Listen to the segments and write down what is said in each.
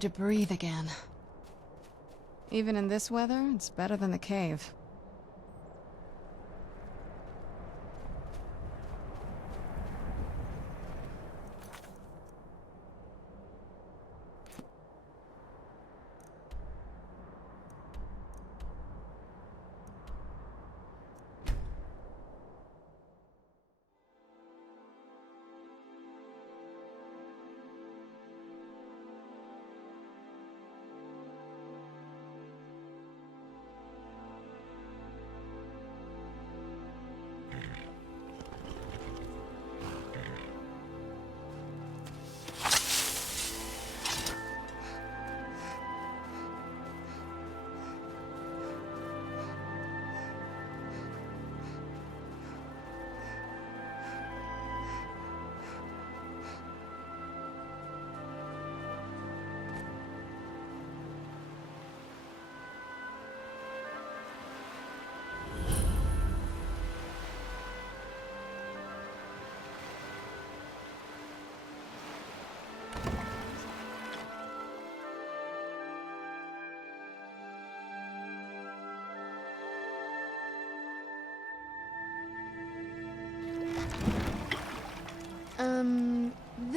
To breathe again. Even in this weather, it's better than the cave.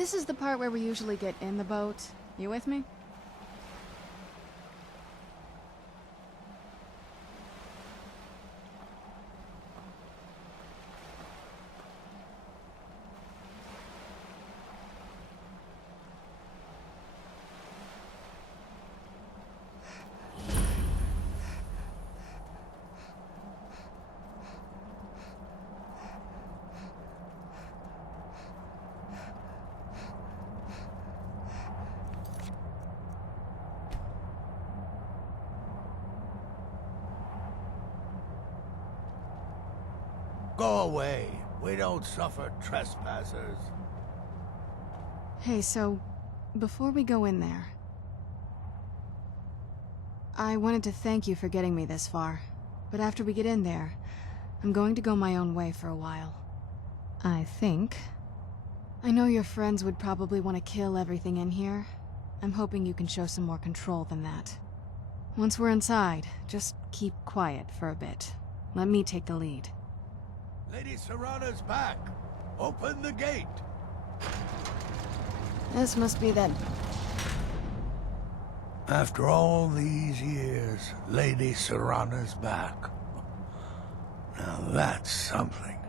This is the part where we usually get in the boat. You with me? Go away. We don't suffer trespassers. Hey, so, before we go in there, I wanted to thank you for getting me this far, but after we get in there, I'm going to go my own way for a while. I think. I know your friends would probably want to kill everything in here. I'm hoping you can show some more control than that. Once we're inside, just keep quiet for a bit. Let me take the lead. Lady Serana's back. Open the gate. This must be that... After all these years, Lady Serana's back. Now that's something.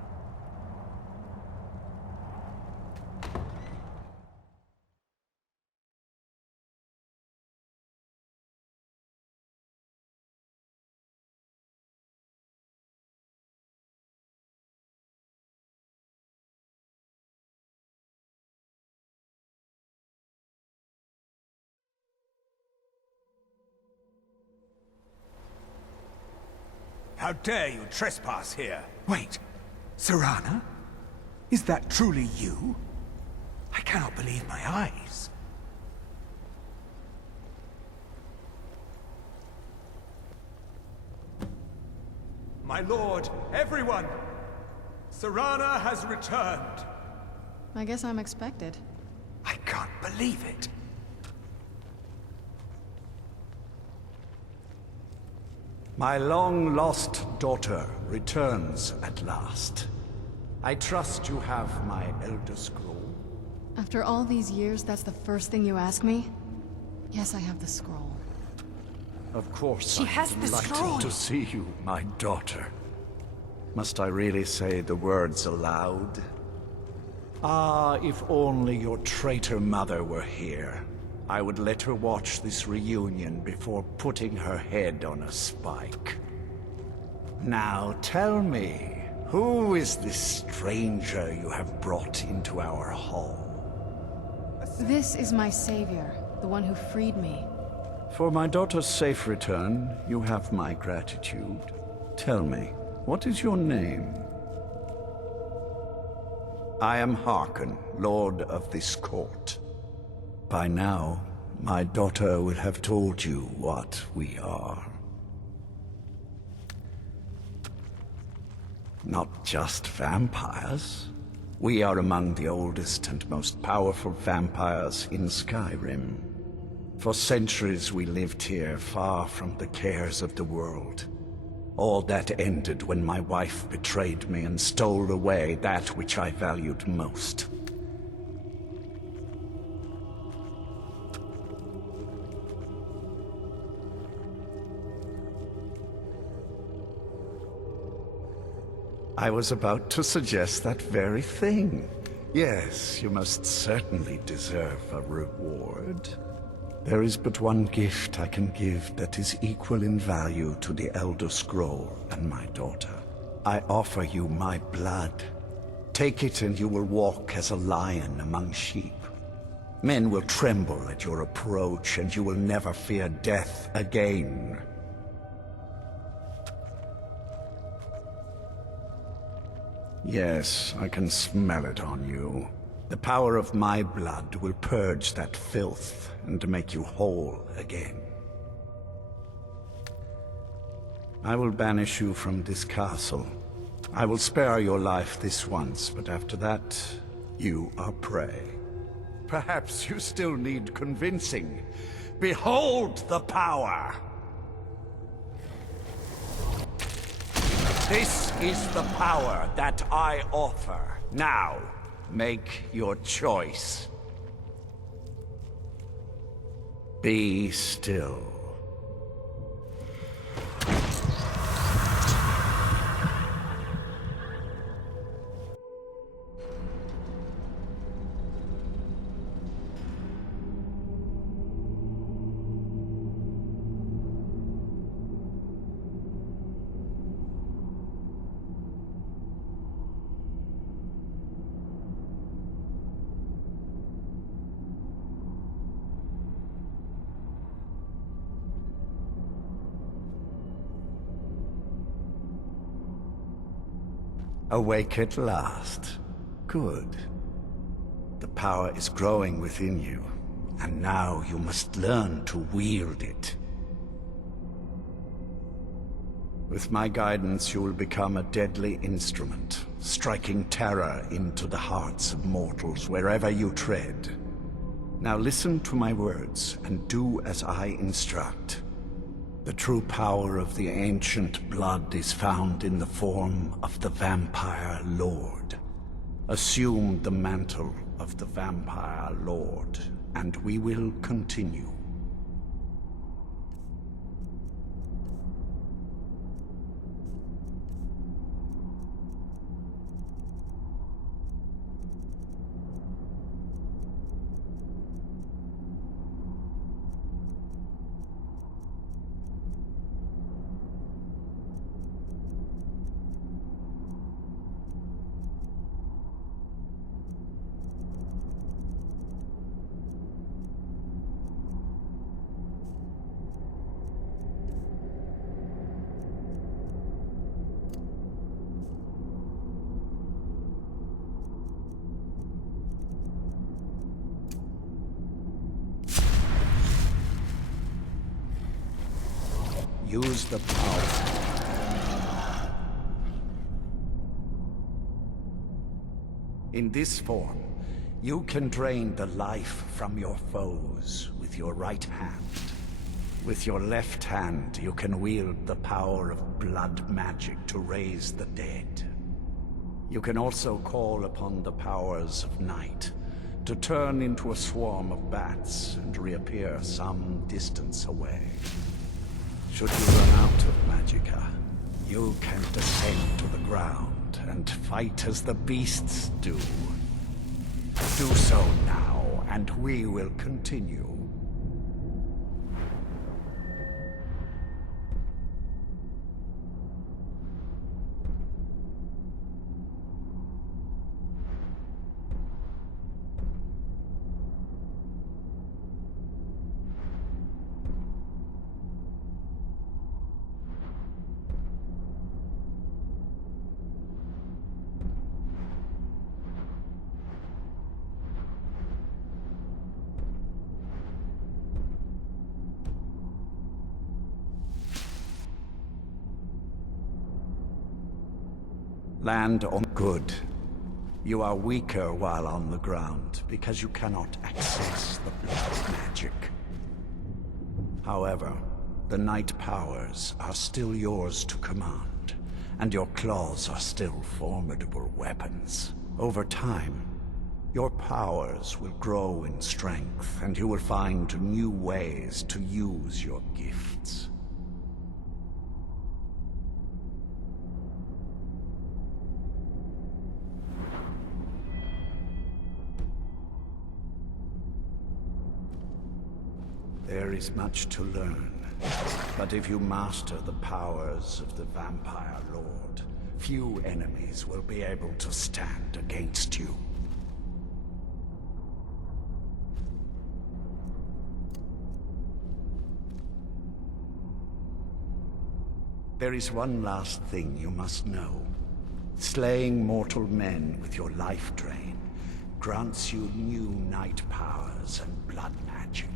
How dare you trespass here? Wait, Serana? Is that truly you? I cannot believe my eyes. My lord, everyone! Serana has returned! I guess I'm expected. I can't believe it. My long-lost daughter returns at last. I trust you have my Elder Scroll. After all these years, that's the first thing you ask me? Yes, I have the scroll. Of course, She has I'm the delighted scroll. to see you, my daughter. Must I really say the words aloud? Ah, if only your traitor mother were here. I would let her watch this reunion before putting her head on a spike. Now tell me, who is this stranger you have brought into our hall? This is my savior, the one who freed me. For my daughter's safe return, you have my gratitude. Tell me, what is your name? I am Harkon, Lord of this court. By now, my daughter will have told you what we are. Not just vampires. We are among the oldest and most powerful vampires in Skyrim. For centuries we lived here, far from the cares of the world. All that ended when my wife betrayed me and stole away that which I valued most. I was about to suggest that very thing. Yes, you must certainly deserve a reward. There is but one gift I can give that is equal in value to the Elder Scroll and my daughter. I offer you my blood. Take it and you will walk as a lion among sheep. Men will tremble at your approach and you will never fear death again. Yes, I can smell it on you. The power of my blood will purge that filth and make you whole again. I will banish you from this castle. I will spare your life this once, but after that, you are prey. Perhaps you still need convincing. Behold the power! This is the power that I offer. Now, make your choice. Be still. Awake at last. Good. The power is growing within you, and now you must learn to wield it. With my guidance, you will become a deadly instrument, striking terror into the hearts of mortals wherever you tread. Now listen to my words, and do as I instruct. The true power of the ancient blood is found in the form of the Vampire Lord. Assume the mantle of the Vampire Lord, and we will continue. Use the power. In this form, you can drain the life from your foes with your right hand. With your left hand, you can wield the power of blood magic to raise the dead. You can also call upon the powers of night to turn into a swarm of bats and reappear some distance away. Should you run out of magicka, you can descend to the ground and fight as the beasts do. Do so now, and we will continue. Land on good. You are weaker while on the ground because you cannot access the blood magic. However, the night powers are still yours to command, and your claws are still formidable weapons. Over time, your powers will grow in strength, and you will find new ways to use your gifts. There is much to learn, but if you master the powers of the Vampire Lord, few enemies will be able to stand against you. There is one last thing you must know. Slaying mortal men with your life drain grants you new night powers and blood magic.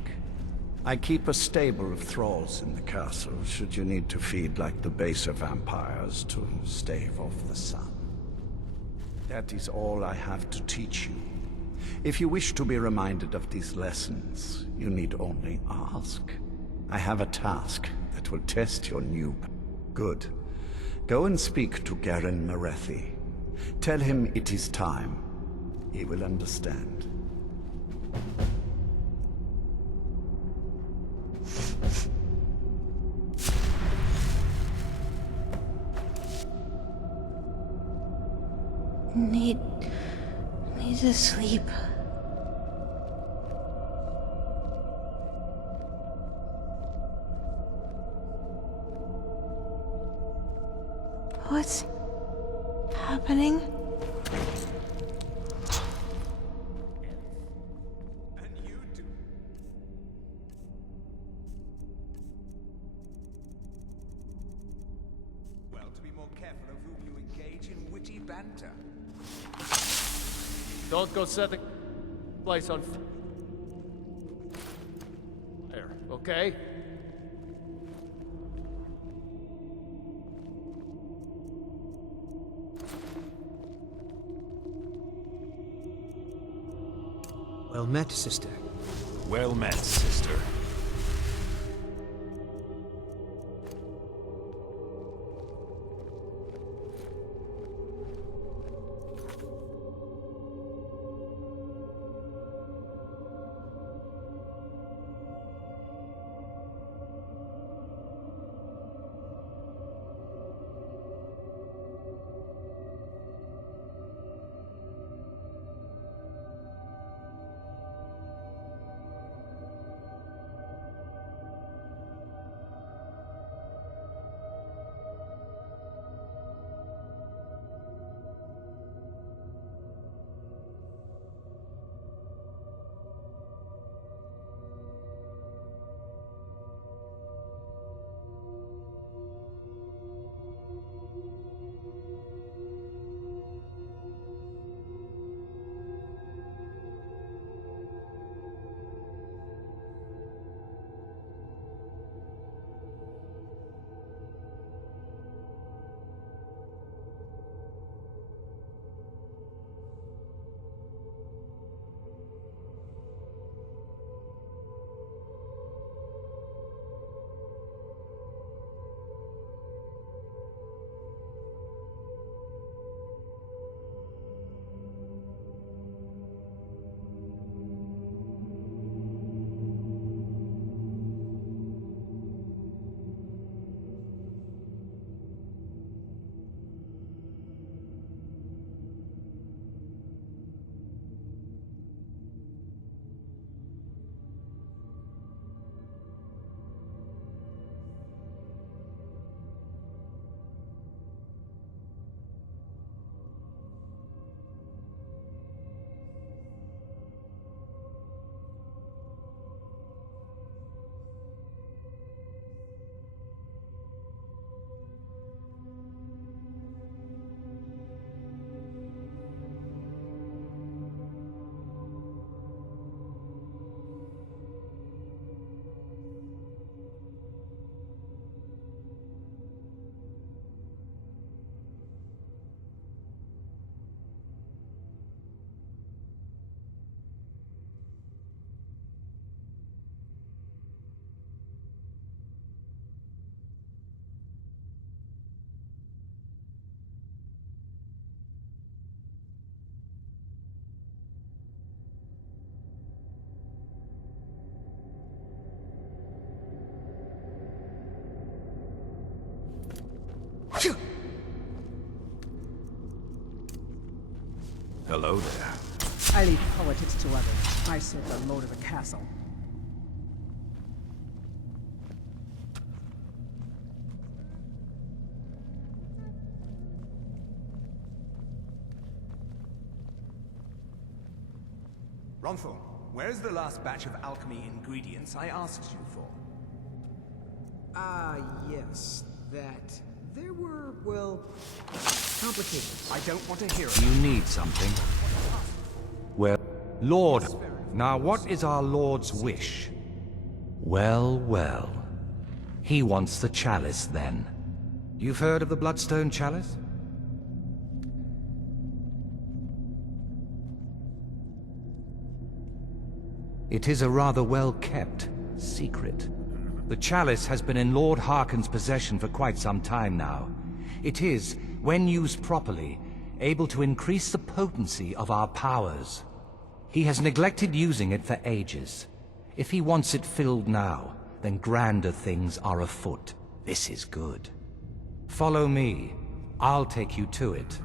I keep a stable of thralls in the castle, should you need to feed like the baser vampires to stave off the sun. That is all I have to teach you. If you wish to be reminded of these lessons, you need only ask. I have a task that will test your new... Good. Go and speak to Garen Marethi. Tell him it is time. He will understand. Need to sleep. What's happening? And you do. Well, to be more careful of whom you engage in witty banter. Don't go set the place on fire, okay? Well met, sister. Well met, sister. Hello there. I leave politics to others. I serve the lord of the castle. Ronthorn, where's the last batch of alchemy ingredients I asked you for? Yes, that. There were, well, complications. I don't want to hear it. You need something. Well, Lord, now what is our Lord's wish? Well, well. He wants the chalice, then. You've heard of the Bloodstone Chalice? It is a rather well-kept secret. The chalice has been in Lord Harkon's possession for quite some time now. It is, when used properly, able to increase the potency of our powers. He has neglected using it for ages. If he wants it filled now, then grander things are afoot. This is good. Follow me. I'll take you to it.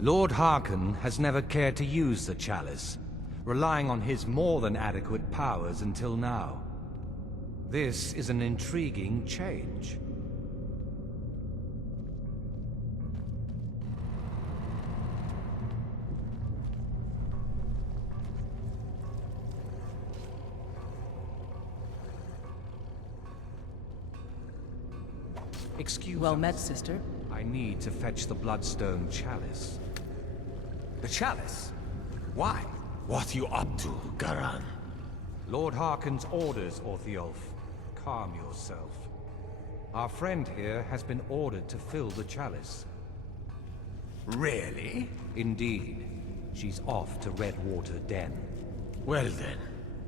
Lord Harkon has never cared to use the chalice, relying on his more than adequate powers until now. This is an intriguing change. Excuse Well us. met, sister. I need to fetch the Bloodstone Chalice. The chalice? Why? What you up to, Garan? Lord Harkon's orders, Orthiolf. Calm yourself. Our friend here has been ordered to fill the chalice. Really? Indeed. She's off to Redwater Den. Well then,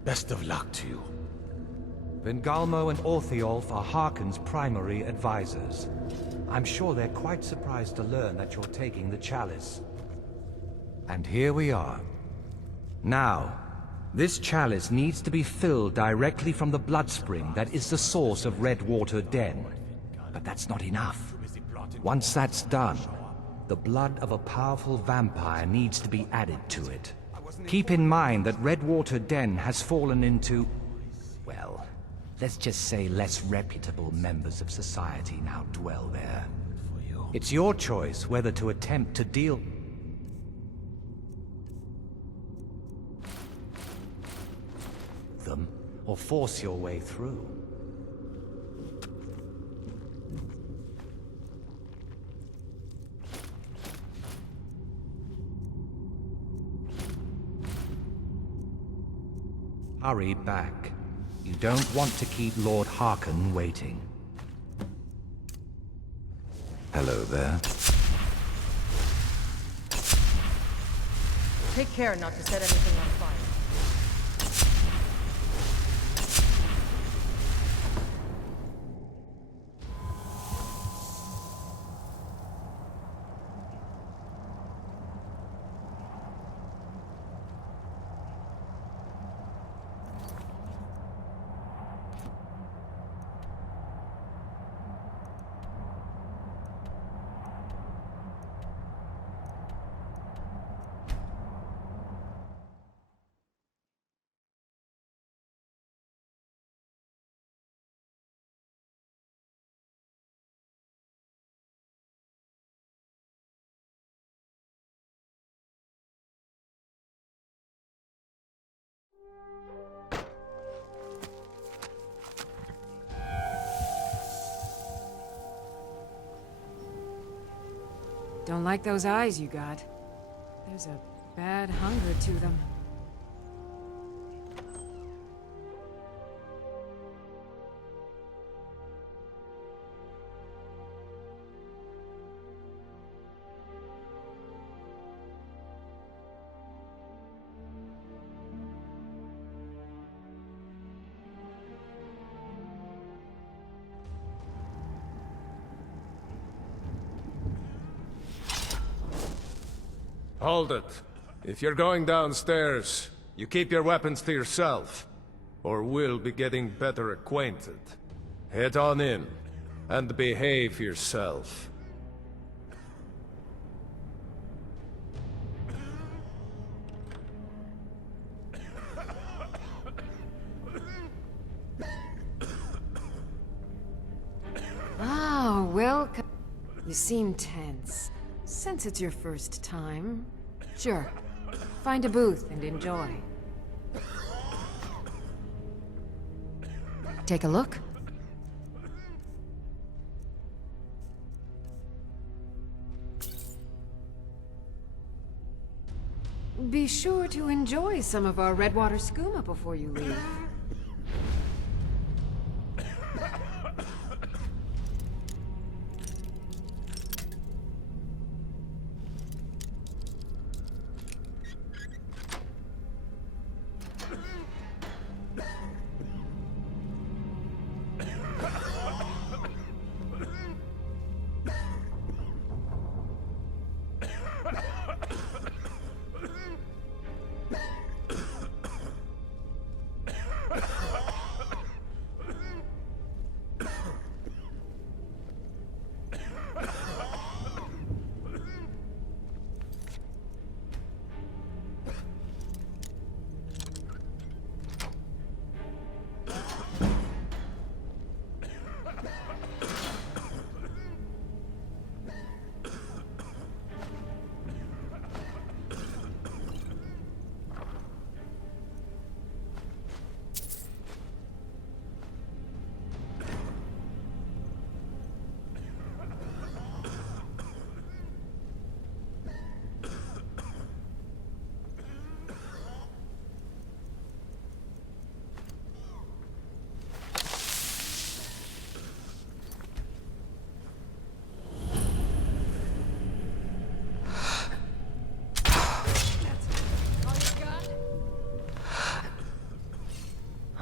best of luck to you. Vengalmo and Orthiolf are Harkon's primary advisors. I'm sure they're quite surprised to learn that you're taking the chalice. And here we are. Now, this chalice needs to be filled directly from the bloodspring that is the source of Redwater Den. But that's not enough. Once that's done, the blood of a powerful vampire needs to be added to it. Keep in mind that Redwater Den has fallen into, well, let's just say less reputable members of society now dwell there. It's your choice whether to attempt to deal them or force your way through. Hurry back. You don't want to keep Lord Harkon waiting. Hello there. Take care not to set anything on fire. Don't like those eyes you got. There's a bad hunger to them. Hold it. If you're going downstairs, you keep your weapons to yourself, or we'll be getting better acquainted. Head on in, and behave yourself. You seem tense. Since it's your first time, sure. Find a booth and enjoy. Take a look. Be sure to enjoy some of our Redwater skooma before you leave.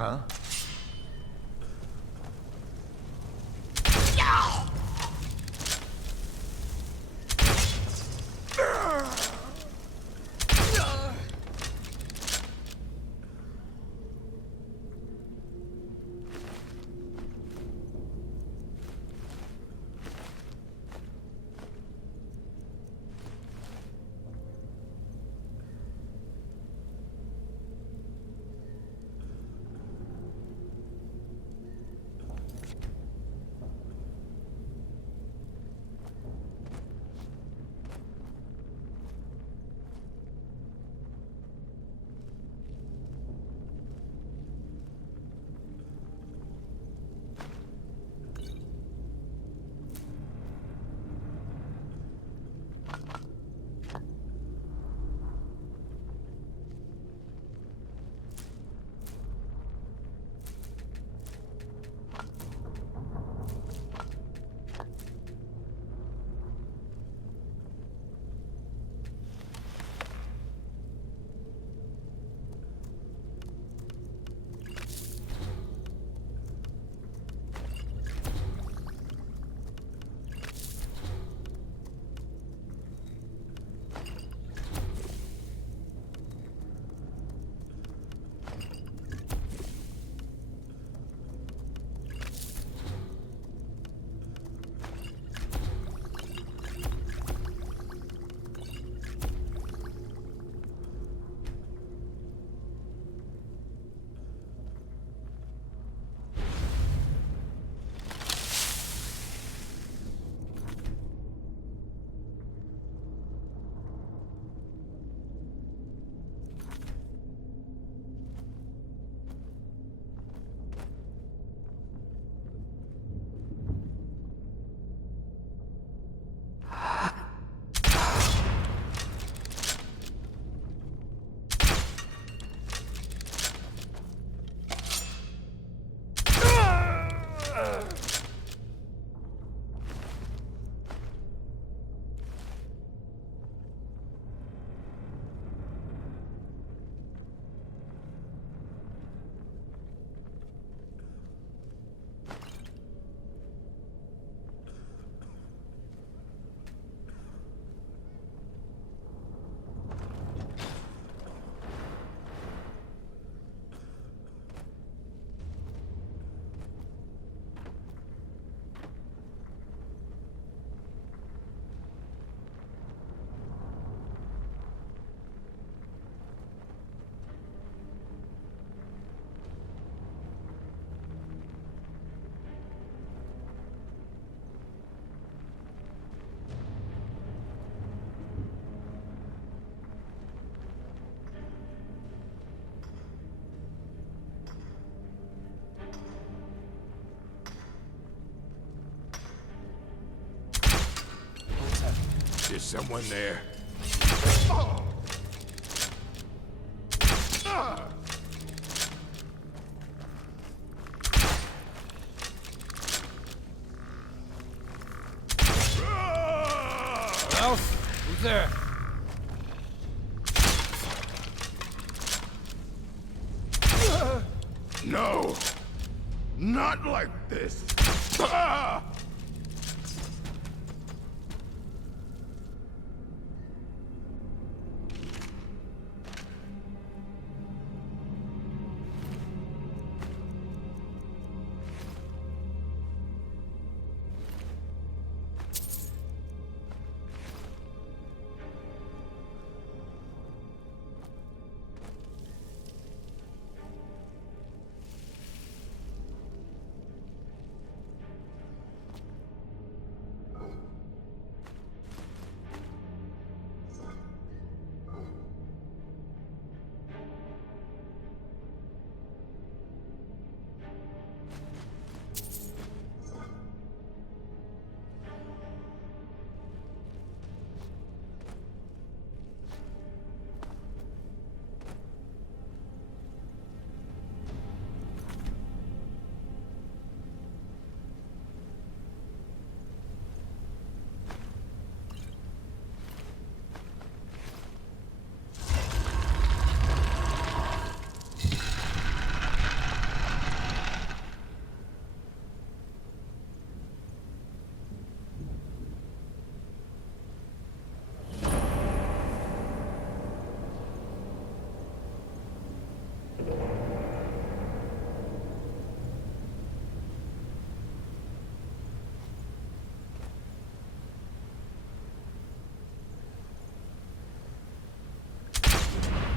Huh? Is someone there? Ralph, who's there? No! Not like this! Ah!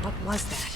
What was that?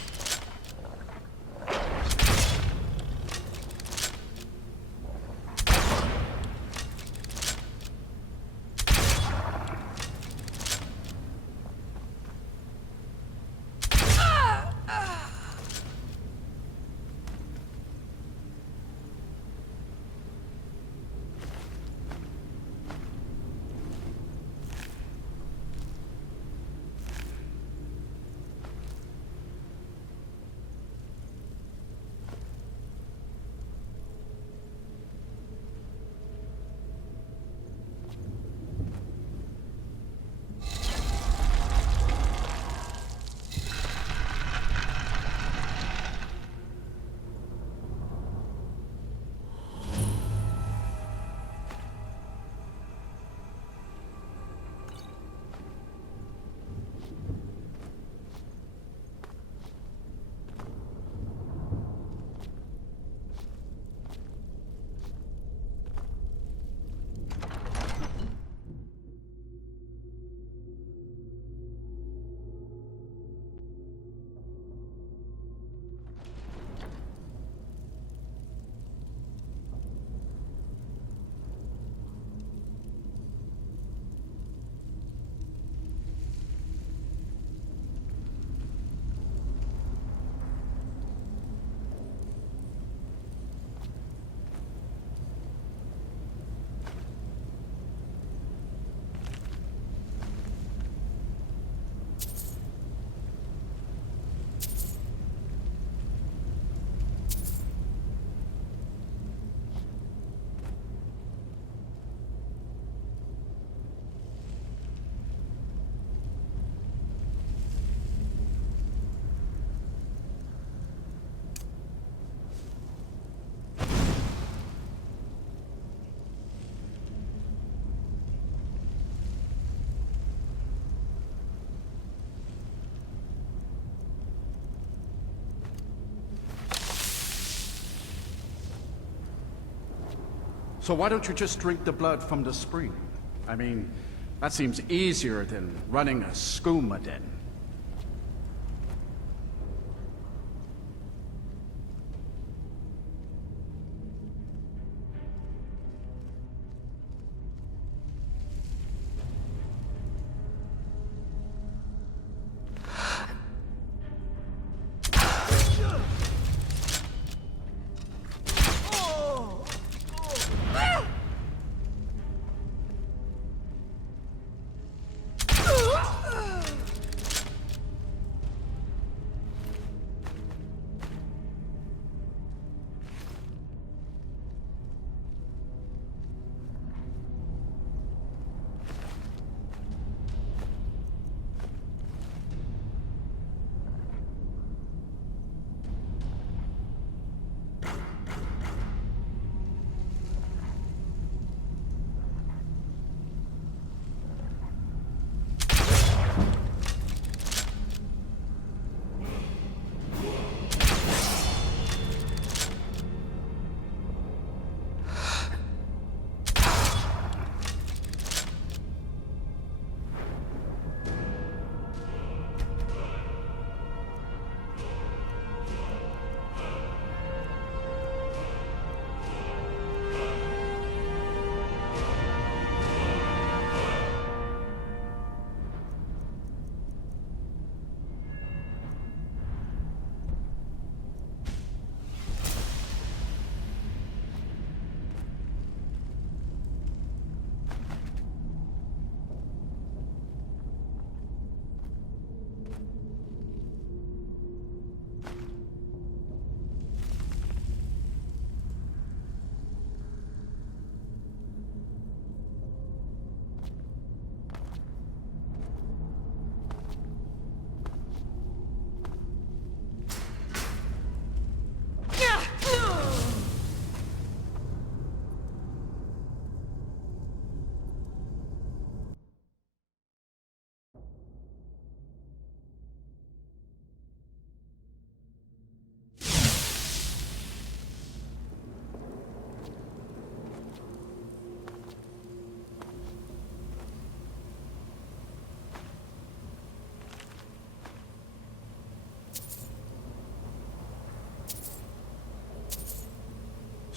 So why don't you just drink the blood from the spring? I mean, that seems easier than running a skooma den.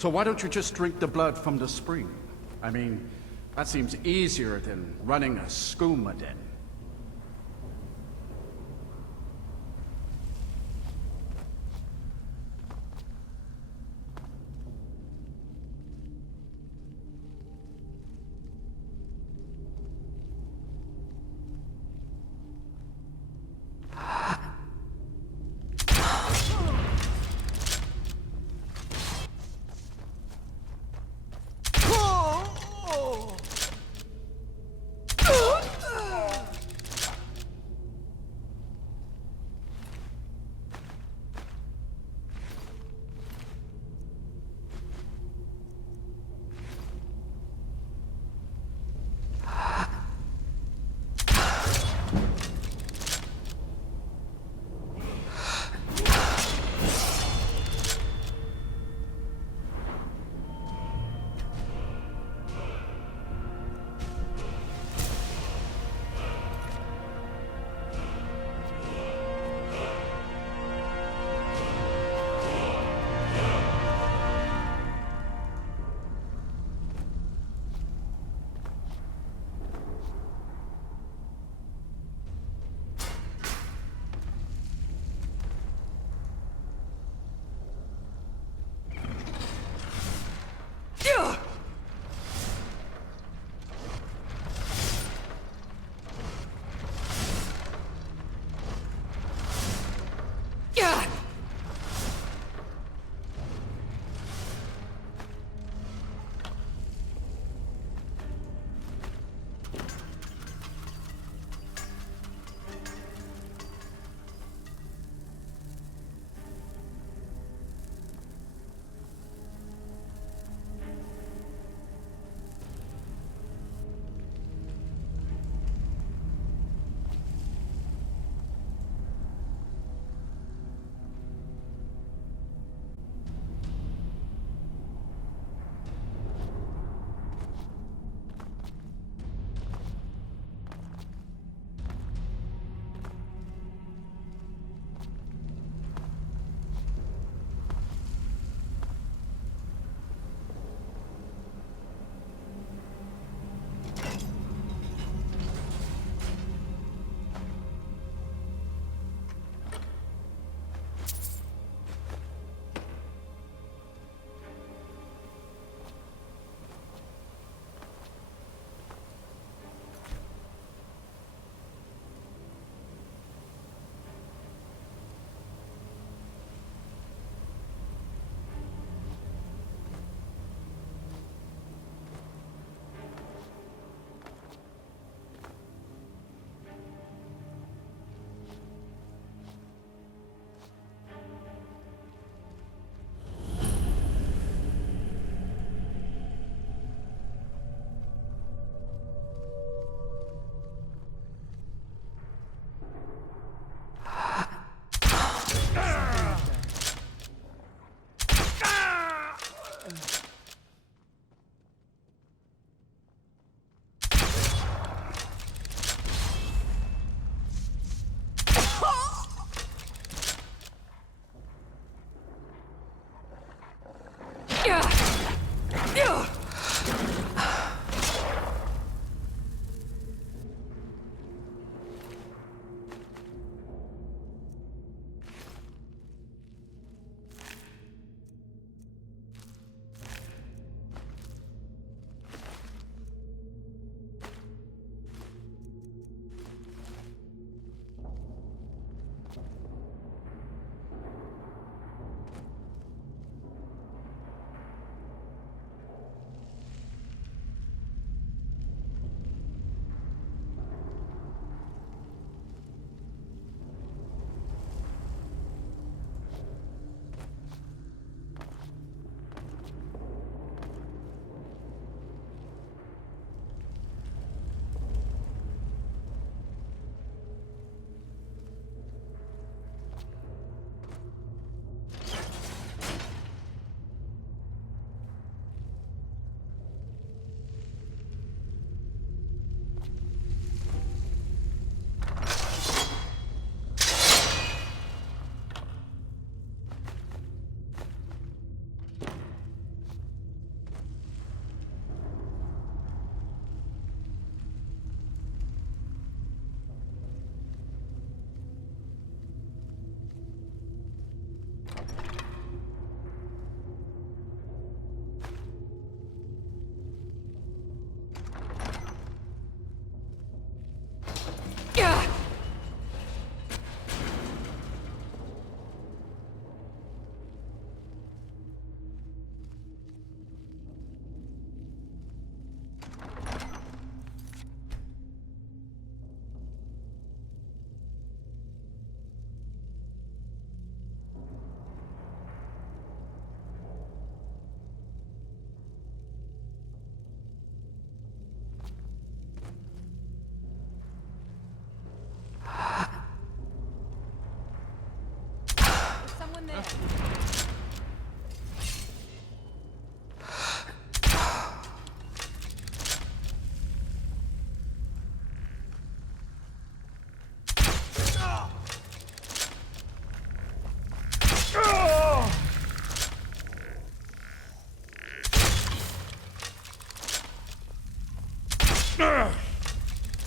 So why don't you just drink the blood from the spring? I mean, that seems easier than running a skooma den.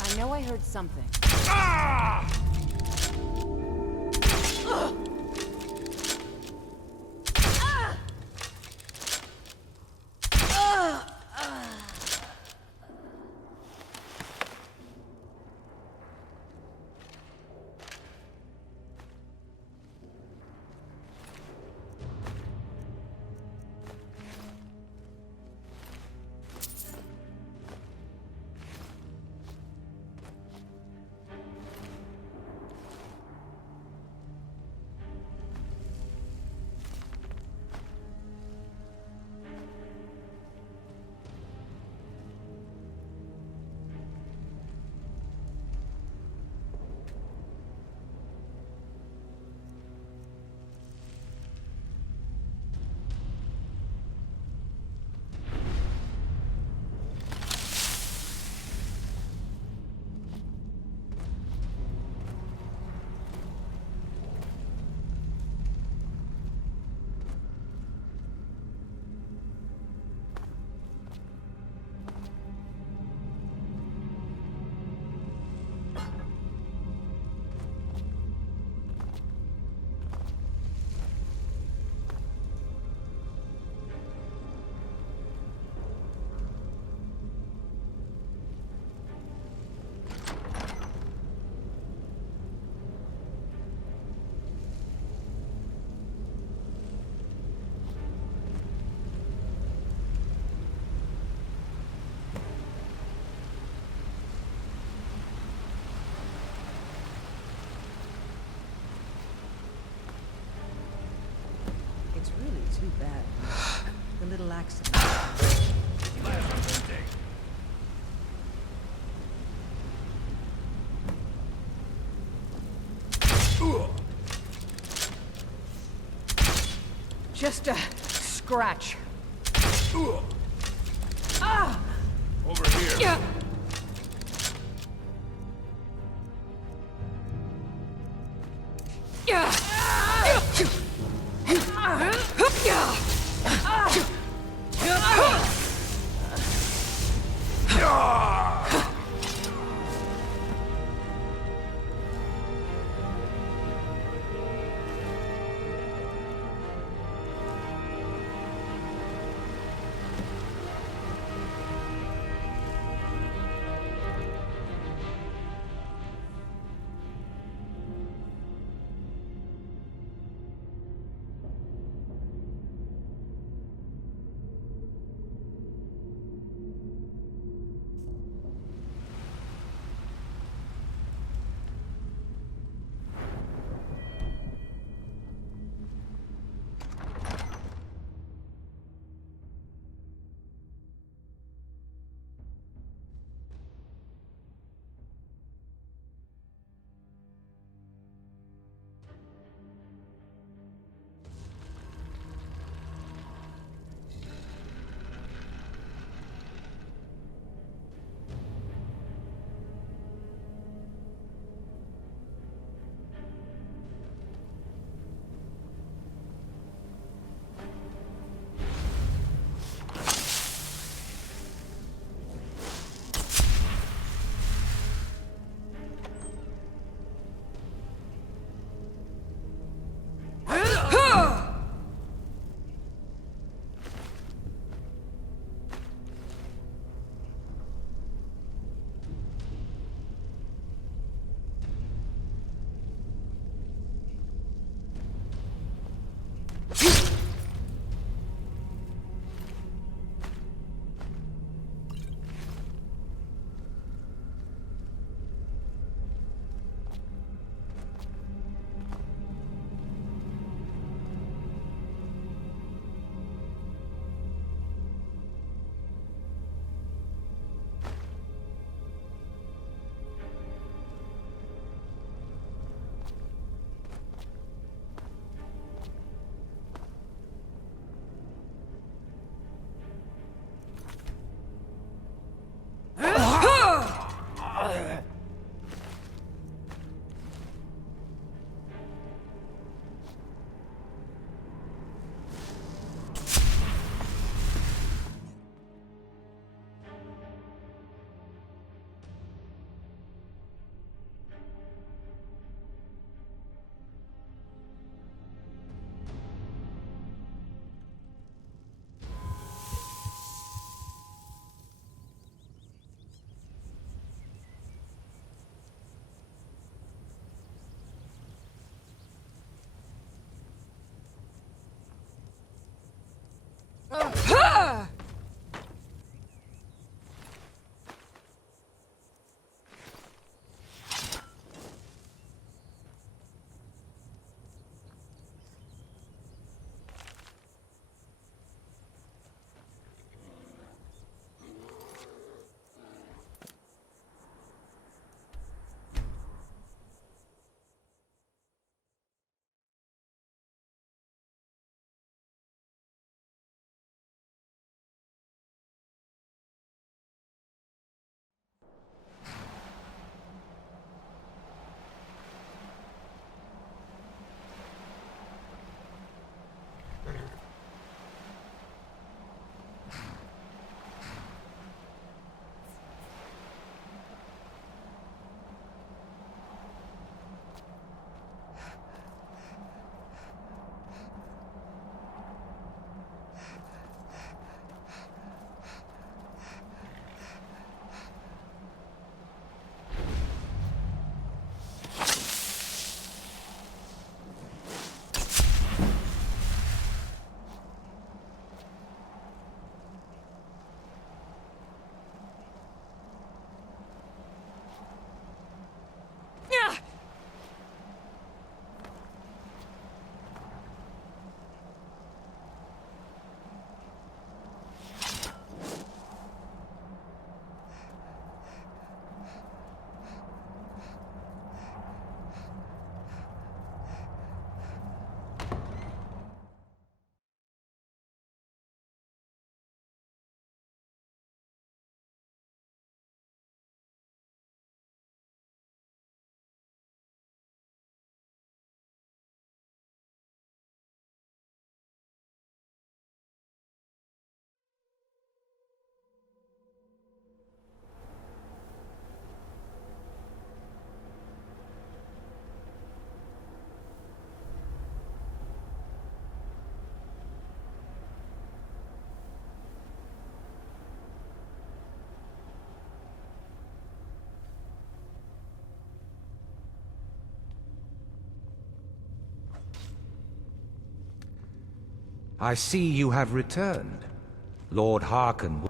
I know I heard something. It's really too bad. The little accident. Just a scratch. Over here. Yeah. I see you have returned. Lord Harkon.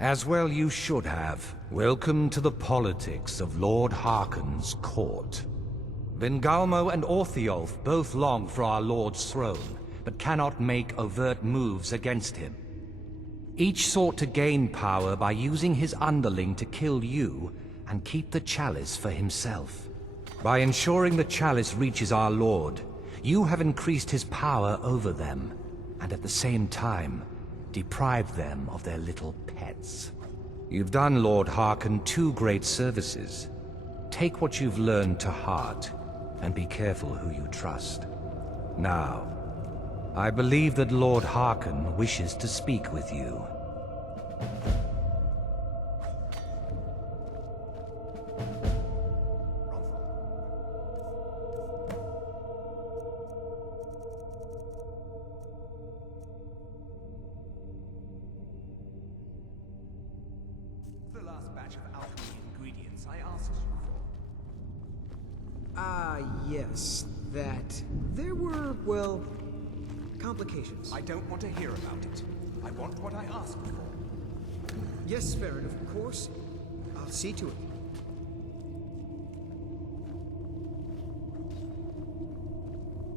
As well you should have. Welcome to the politics of Lord Harkon's court. Vengalmo and Orthiolf both long for our Lord's throne, but cannot make overt moves against him. Each sought to gain power by using his underling to kill you and keep the chalice for himself. By ensuring the chalice reaches our Lord, you have increased his power over them, and at the same time, deprived them of their little pets. You've done Lord Harkon 2 great services. Take what you've learned to heart, and be careful who you trust. Now, I believe that Lord Harkon wishes to speak with you. The last batch of alchemy ingredients I asked you for. Yes, that. There were, well, complications. I don't want to hear about it. I want what I asked for. Yes, Farron, of course. I'll see to it.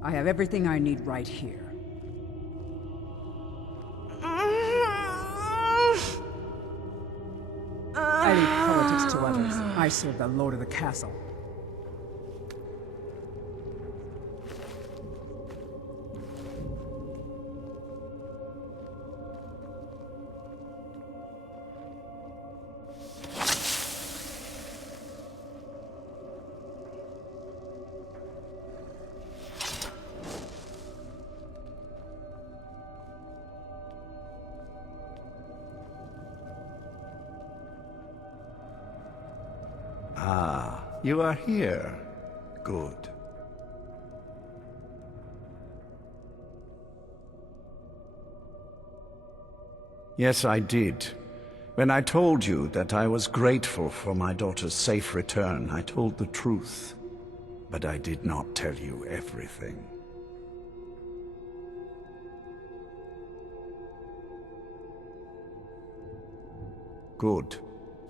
I have everything I need right here. I leave politics to others. I serve the lord of the castle. Ah, you are here. Good. Yes, I did. When I told you that I was grateful for my daughter's safe return, I told the truth. But I did not tell you everything. Good.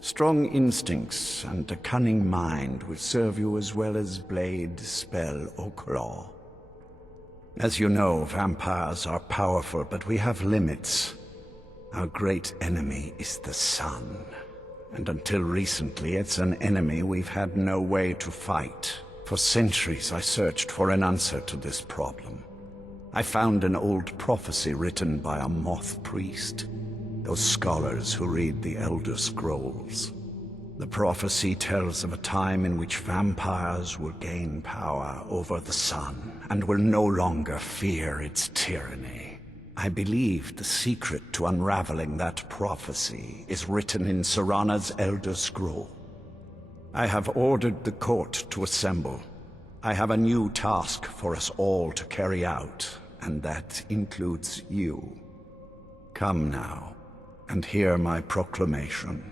Strong instincts and a cunning mind will serve you as well as blade, spell, or claw. As you know, vampires are powerful, but we have limits. Our great enemy is the sun. And until recently, it's an enemy we've had no way to fight. For centuries, I searched for an answer to this problem. I found an old prophecy written by a moth priest. Those scholars who read the Elder Scrolls. The prophecy tells of a time in which vampires will gain power over the sun and will no longer fear its tyranny. I believe the secret to unraveling that prophecy is written in Serana's Elder Scroll. I have ordered the court to assemble. I have a new task for us all to carry out, and that includes you. Come now, and hear my proclamation.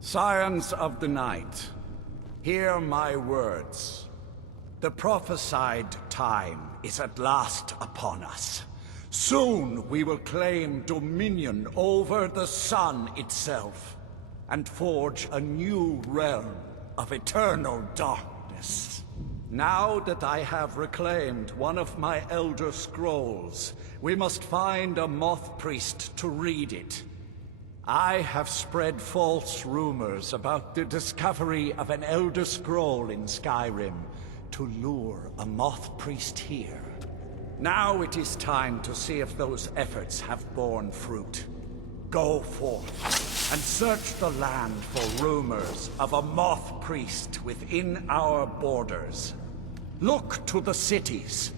Scions of the Night, hear my words. The prophesied time is at last upon us. Soon we will claim dominion over the sun itself, and forge a new realm of eternal darkness. Now that I have reclaimed one of my Elder Scrolls, we must find a moth priest to read it. I have spread false rumors about the discovery of an Elder Scroll in Skyrim to lure a moth priest here. Now it is time to see if those efforts have borne fruit. Go forth and search the land for rumors of a moth priest within our borders. Look to the cities.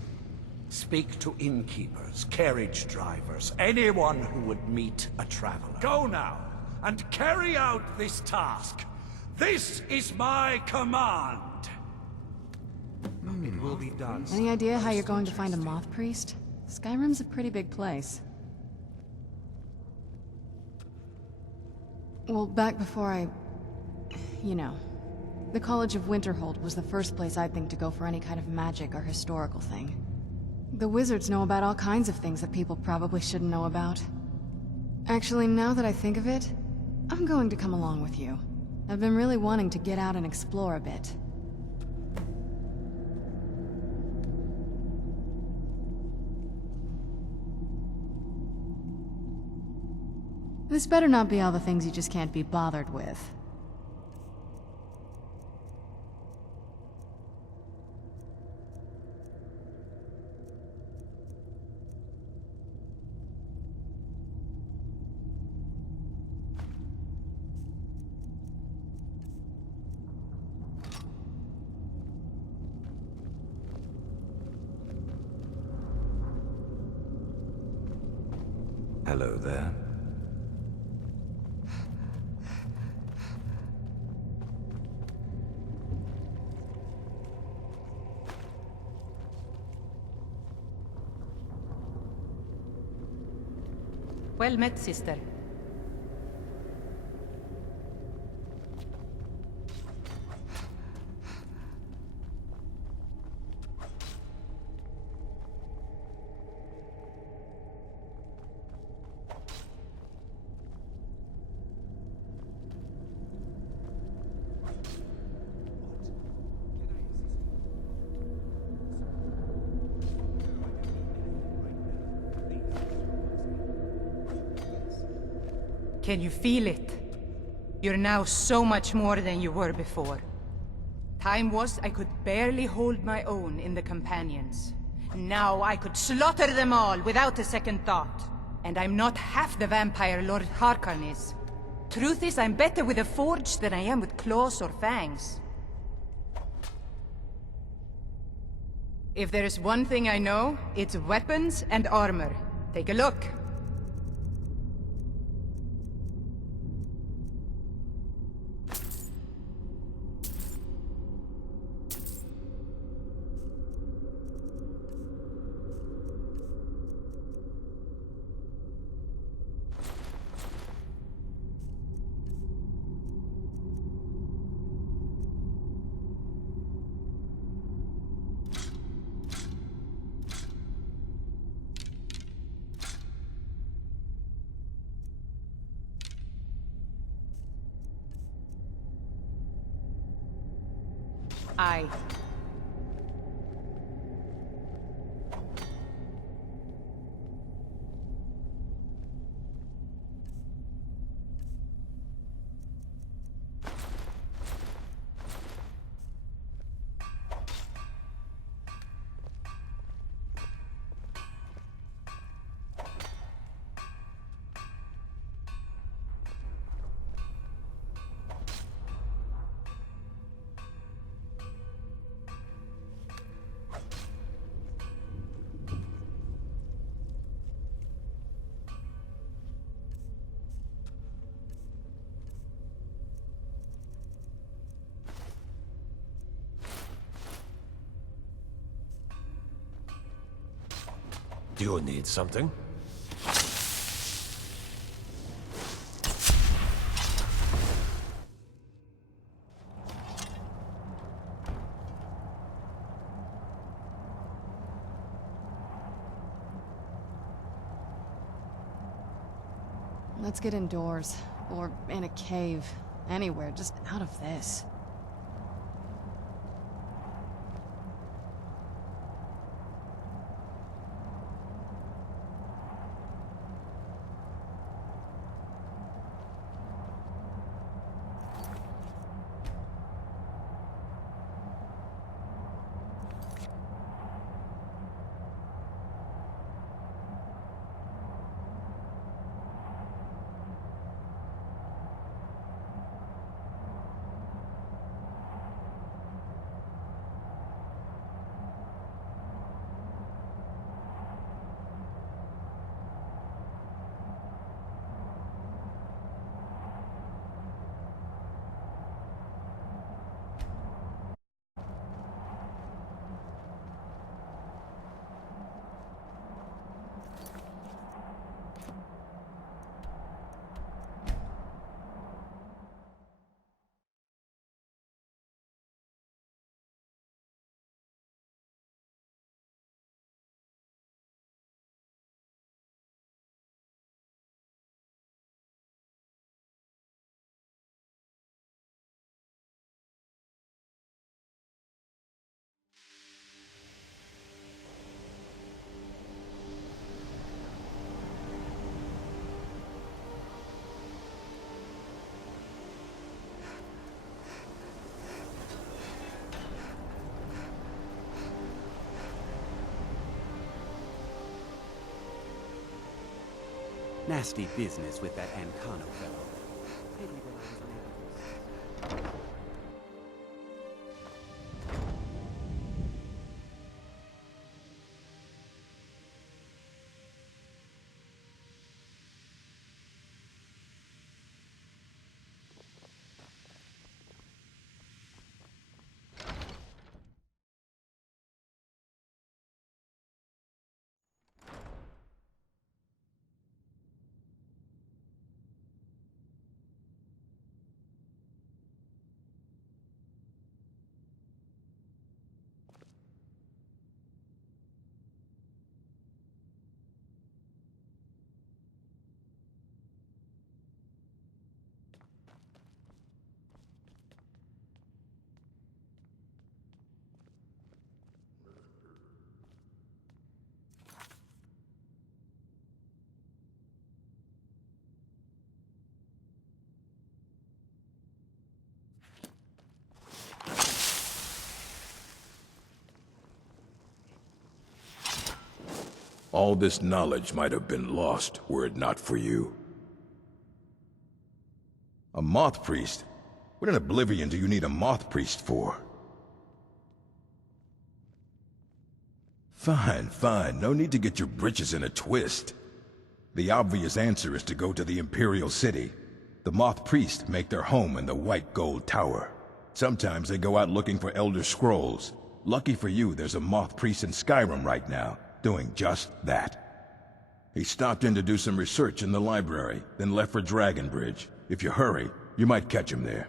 Speak to innkeepers, carriage drivers, anyone who would meet a traveler. Go now, and carry out this task. This is my command! It will be done. Any idea how you're going to find a moth priest? Skyrim's a pretty big place. Well, back before you know. The College of Winterhold was the first place I'd think to go for any kind of magic or historical thing. The wizards know about all kinds of things that people probably shouldn't know about. Actually, now that I think of it, I'm going to come along with you. I've been really wanting to get out and explore a bit. This better not be all the things you just can't be bothered with. Hello there. Well met, sister. Can you feel it? You're now so much more than you were before. Time was I could barely hold my own in the Companions. Now I could slaughter them all without a second thought. And I'm not half the vampire Lord Harkon is. Truth is, I'm better with a forge than I am with claws or fangs. If there is one thing I know, it's weapons and armor. Take a look. Aye. Do you need something? Let's get indoors. Or in a cave. Anywhere, just out of this. Nasty business with that Ancano fellow. All this knowledge might have been lost were it not for you. A moth priest? What in Oblivion do you need a moth priest for? Fine, fine. No need to get your britches in a twist. The obvious answer is to go to the Imperial City. The moth priests make their home in the White Gold Tower. Sometimes they go out looking for Elder Scrolls. Lucky for you, there's a moth priest in Skyrim right now, doing just that. He stopped in to do some research in the library, then left for Dragonbridge. If you hurry, you might catch him there.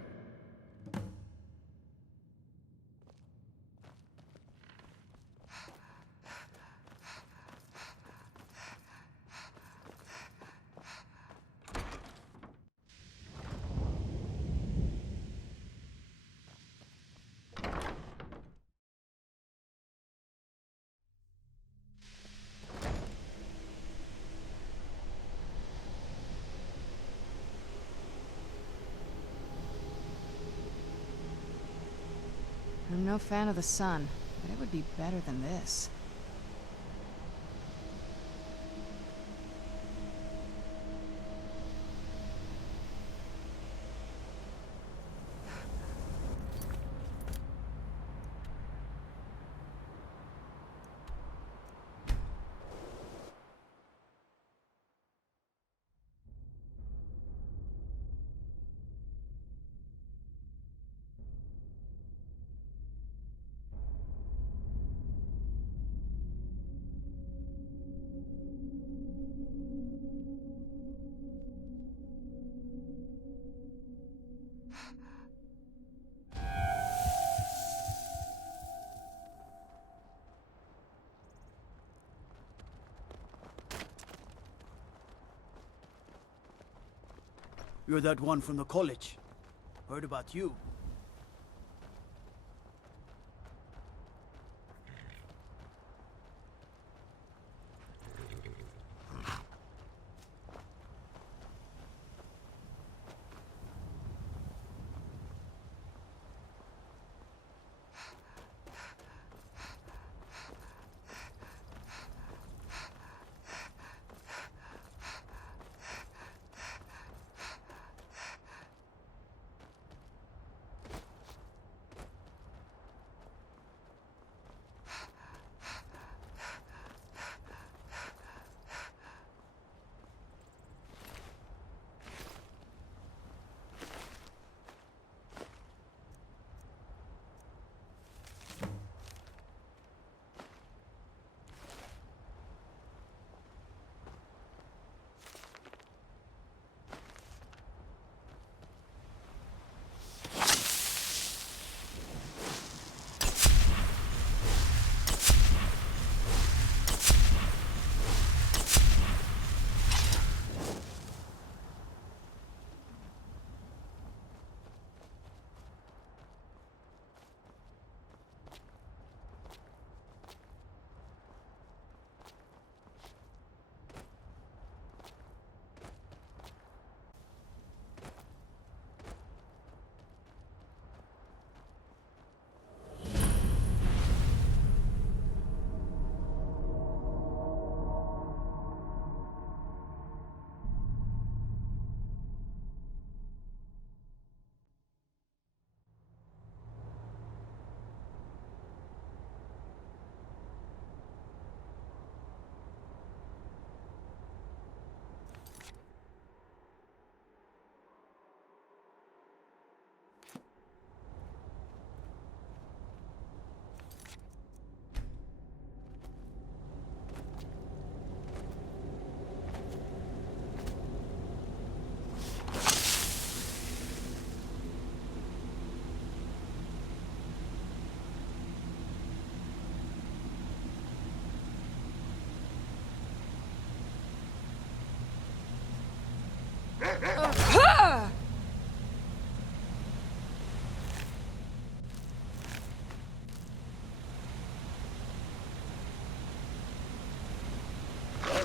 no fan of the sun, but it would be better than this. You're that one from the college. Heard about you.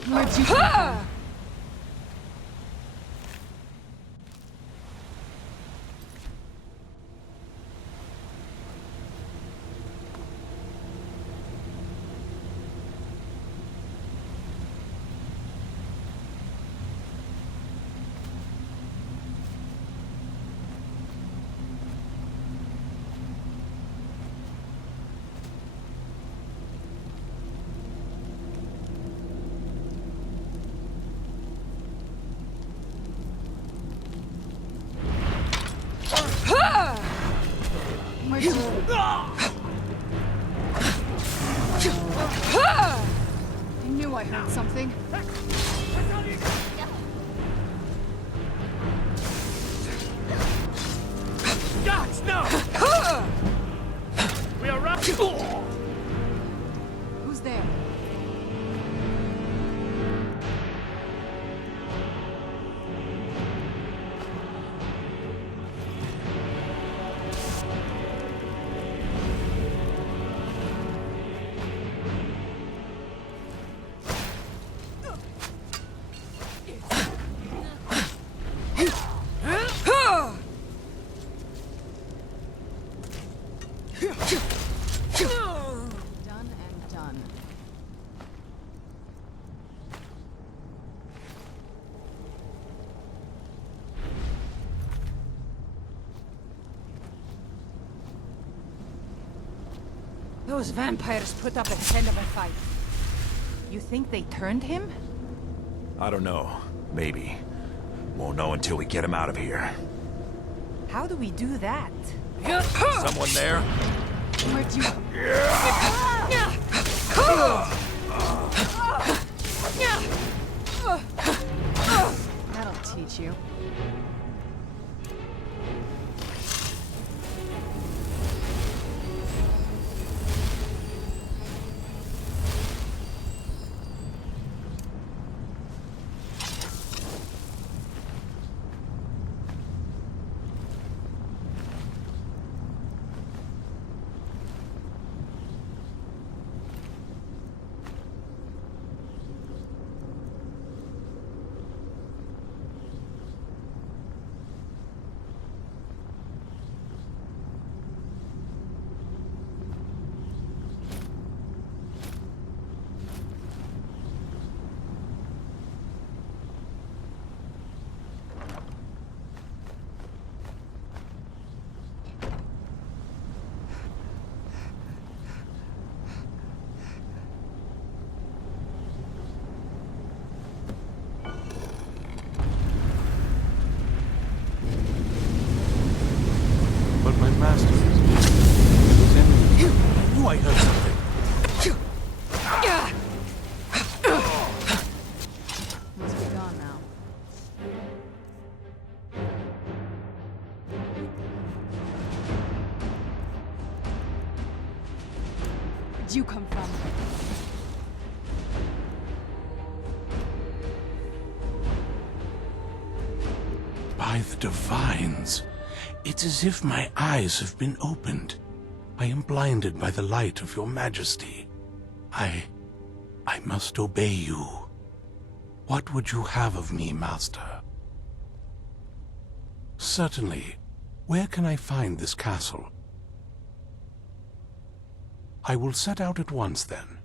Where'd you I knew I heard something. Gods, no! We are right. Who's there? Those vampires put up a hell of a fight. You think they turned him? I don't know. Maybe. Won't know until we get him out of here. How do we do that? Someone there? Where'd you... That'll teach you. But my master is in... I knew I heard something. Must be gone now. Where'd you come from? By the divines, it's as if my eyes have been opened. I am blinded by the light of your majesty. I must obey you. What would you have of me, master? Certainly. Where can I find this castle? I will set out at once, then.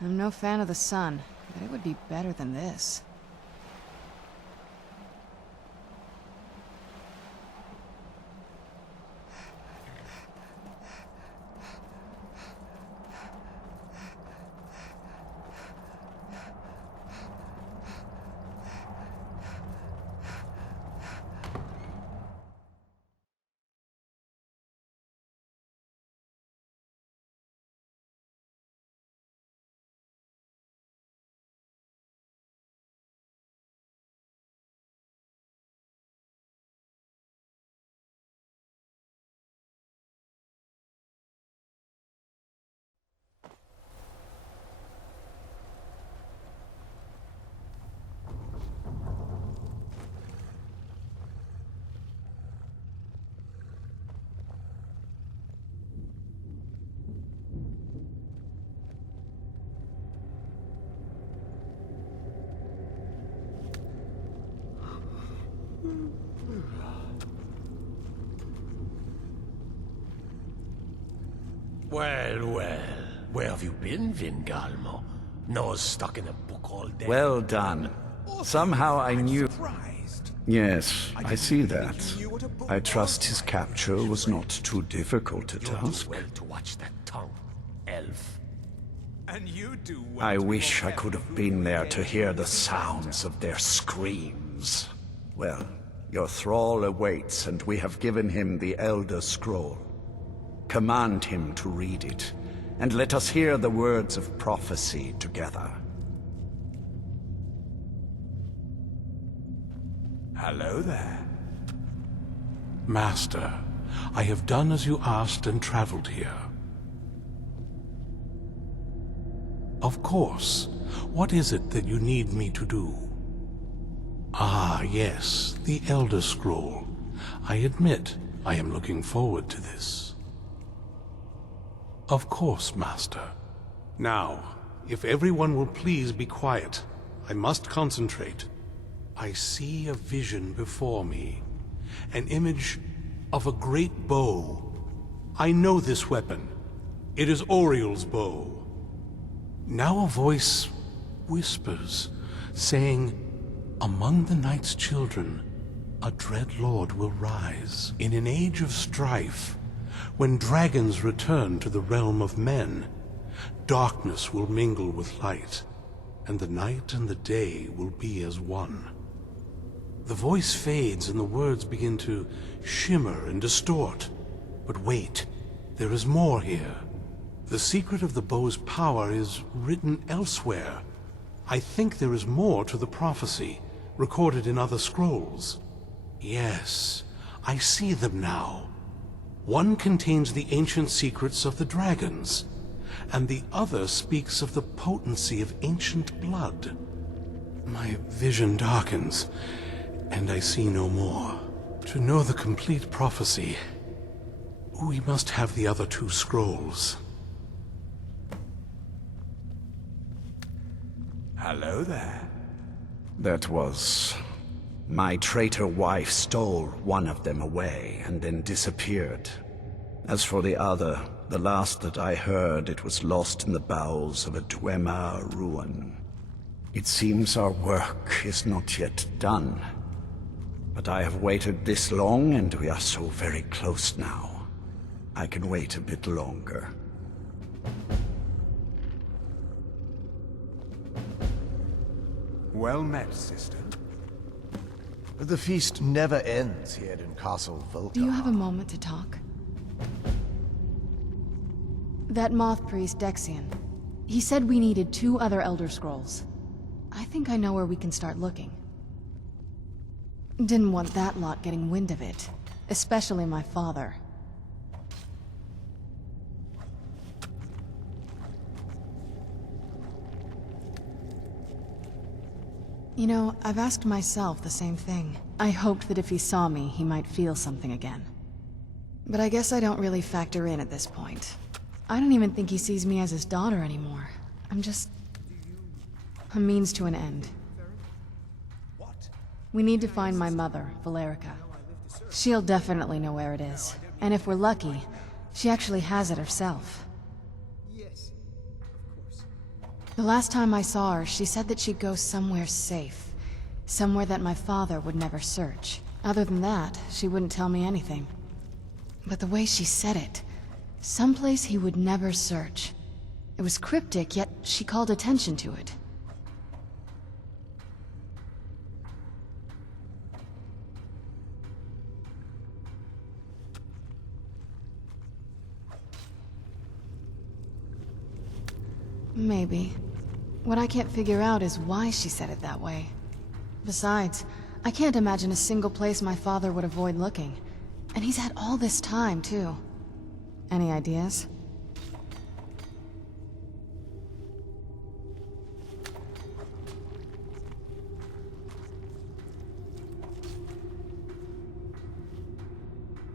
I'm no fan of the sun, but it would be better than this. Well, well. Where have you been, Vingalmo? Nose stuck in a book all day. Well done. Somehow I knew... Yes, I see that. I trust his capture was not too difficult a task. Well to watch that tongue, elf. And you do well. I wish I could have been there to hear the sounds of their screams. Well, your thrall awaits, and we have given him the Elder Scroll. Command him to read it, and let us hear the words of prophecy together. Hello there. Master, I have done as you asked and traveled here. Of course. What is it that you need me to do? Ah, yes, the Elder Scroll. I admit, I am looking forward to this. Of course, Master. Now, if everyone will please be quiet, I must concentrate. I see a vision before me, an image of a great bow. I know this weapon. It is Oriel's bow. Now a voice whispers, saying, "Among the Night's children, a dread lord will rise. In an age of strife, when dragons return to the realm of men, darkness will mingle with light, and the night and the day will be as one." The voice fades and the words begin to shimmer and distort. But wait, there is more here. The secret of the bow's power is written elsewhere. I think there is more to the prophecy, recorded in other scrolls. Yes, I see them now. One contains the ancient secrets of the dragons, and the other speaks of the potency of ancient blood. My vision darkens, and I see no more. To know the complete prophecy, we must have the other two scrolls. Hello there. That was... My traitor wife stole one of them away and then disappeared. As for the other, the last that I heard, it was lost in the bowels of a Dwemer ruin. It seems our work is not yet done. But I have waited this long, and we are so very close now. I can wait a bit longer. Well met, sister. The feast never ends here in Castle Volta. Do you have a moment to talk? That moth priest, Dexian. He said we needed 2 other Elder Scrolls. I think I know where we can start looking. Didn't want that lot getting wind of it. Especially my father. You know, I've asked myself the same thing. I hoped that if he saw me, he might feel something again. But I guess I don't really factor in at this point. I don't even think he sees me as his daughter anymore. I'm just... a means to an end. We need to find my mother, Valerica. She'll definitely know where it is. And if we're lucky, she actually has it herself. Yes, of course. The last time I saw her, she said that she'd go somewhere safe. Somewhere that my father would never search. Other than that, she wouldn't tell me anything. But the way she said it, someplace he would never search. It was cryptic, yet she called attention to it. Maybe. What I can't figure out is why she said it that way. Besides, I can't imagine a single place my father would avoid looking. And he's had all this time, too. Any ideas?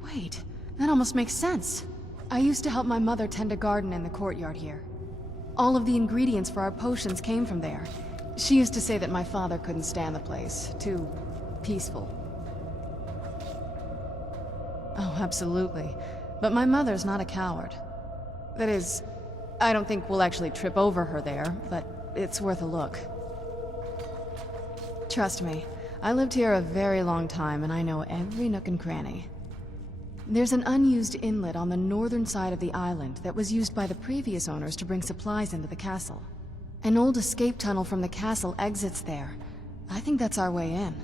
Wait, that almost makes sense. I used to help my mother tend a garden in the courtyard here. All of the ingredients for our potions came from there. She used to say that my father couldn't stand the place. Too peaceful. Oh, absolutely. But my mother's not a coward. That is, I don't think we'll actually trip over her there, but it's worth a look. Trust me, I lived here a very long time and I know every nook and cranny. There's an unused inlet on the northern side of the island that was used by the previous owners to bring supplies into the castle. An old escape tunnel from the castle exits there. I think that's our way in.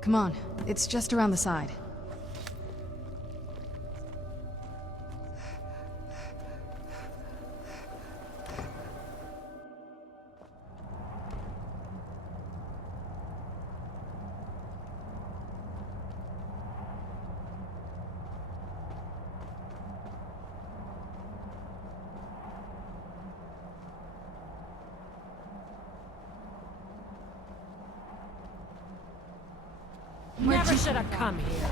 Come on, it's just around the side. Never should have come here.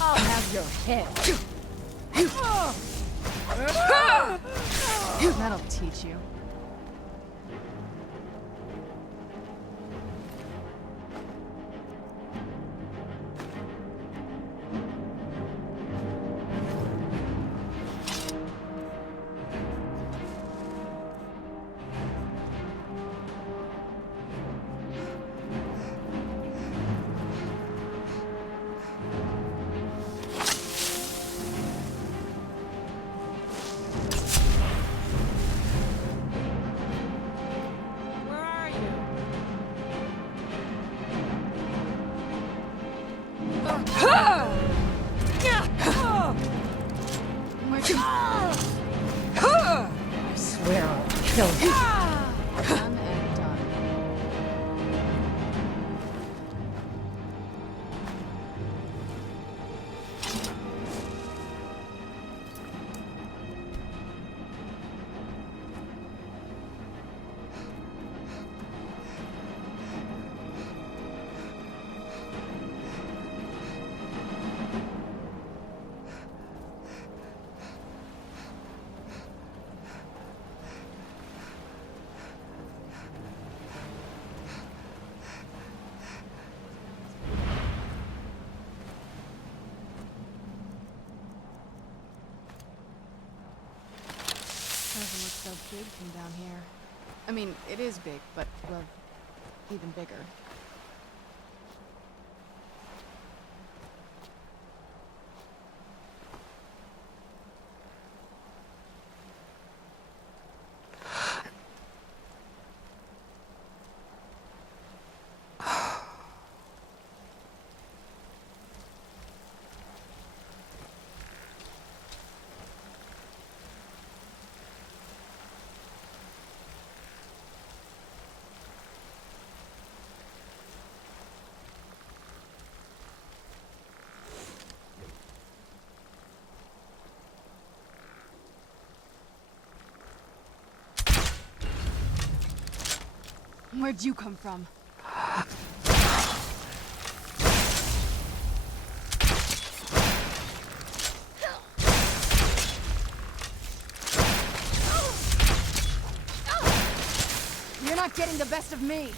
I'll have your head. That'll teach you. I swear I'll kill you. Done and done. Doesn't look so big from down here. I mean, it is big, but, well, even bigger. Where'd you come from? You're not getting the best of me.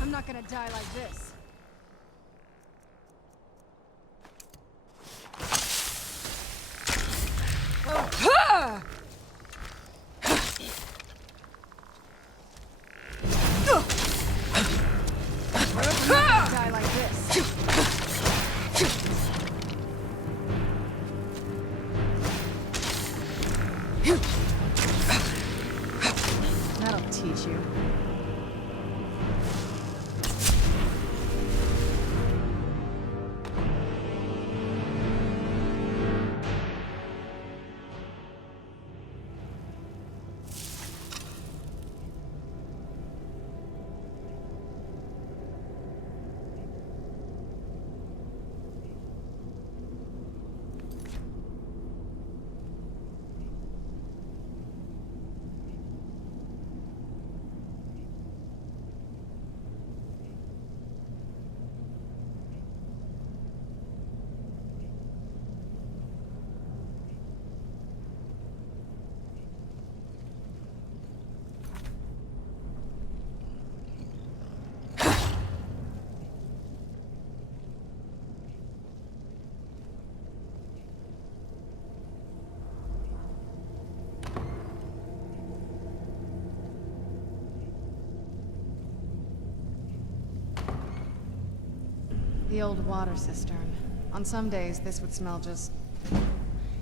I'm not gonna die like this. Die like this. That'll teach you. The old water cistern. On some days, this would smell just...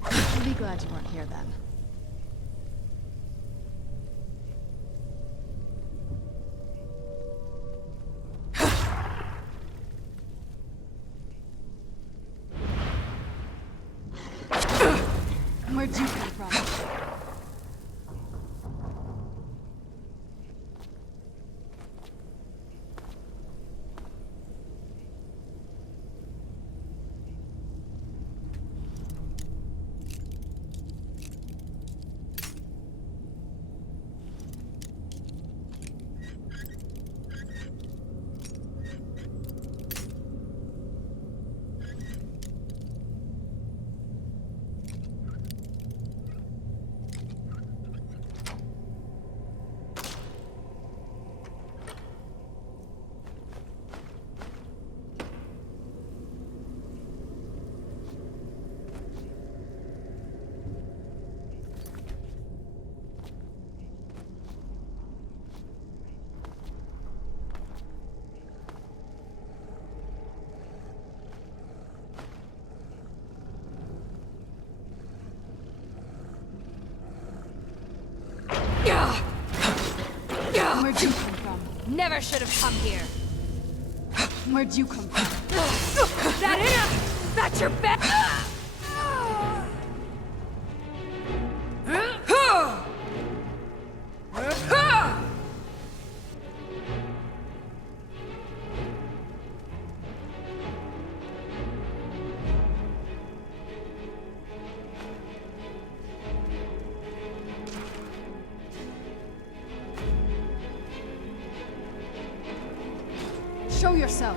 I'd be glad you weren't here then. Where'd you come from? Where'd you come from? Never should have come here. Where'd you come from? That enough! That's your best! Show yourself.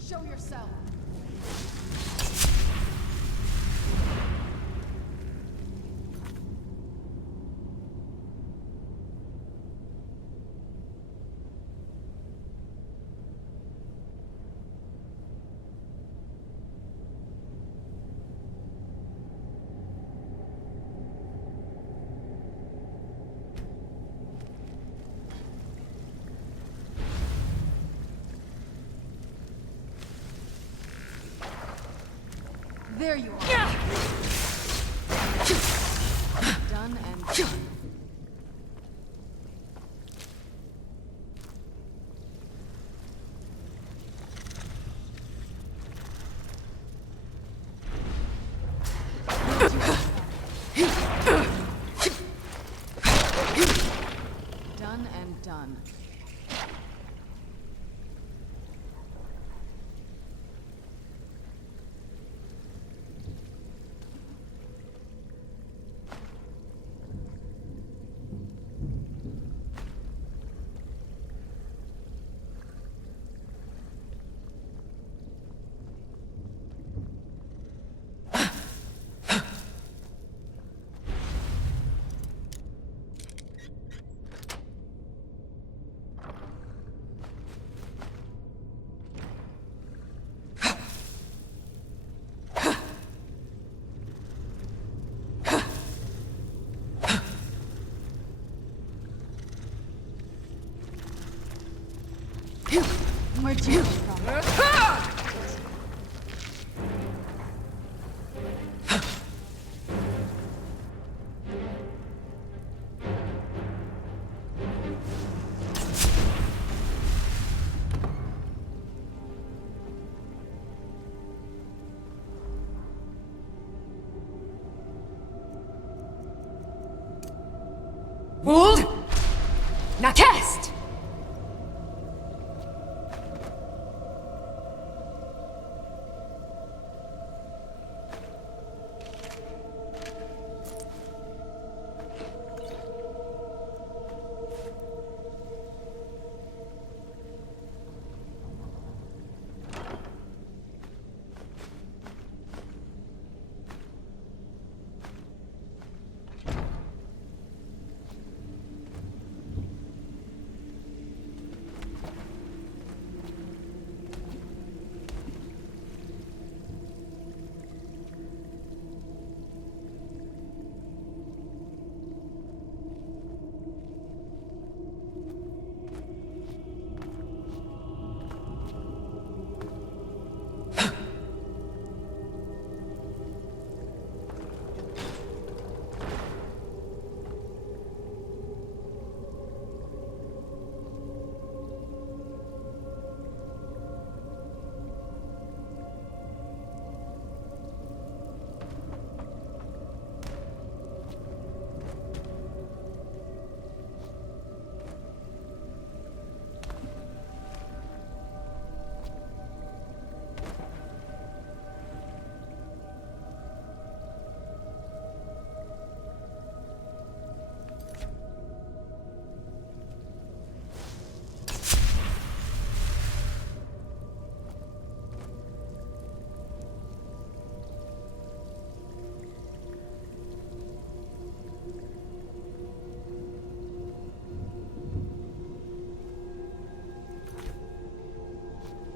Show yourself. There you are. done and done. Where'd you come from? Would! Now test!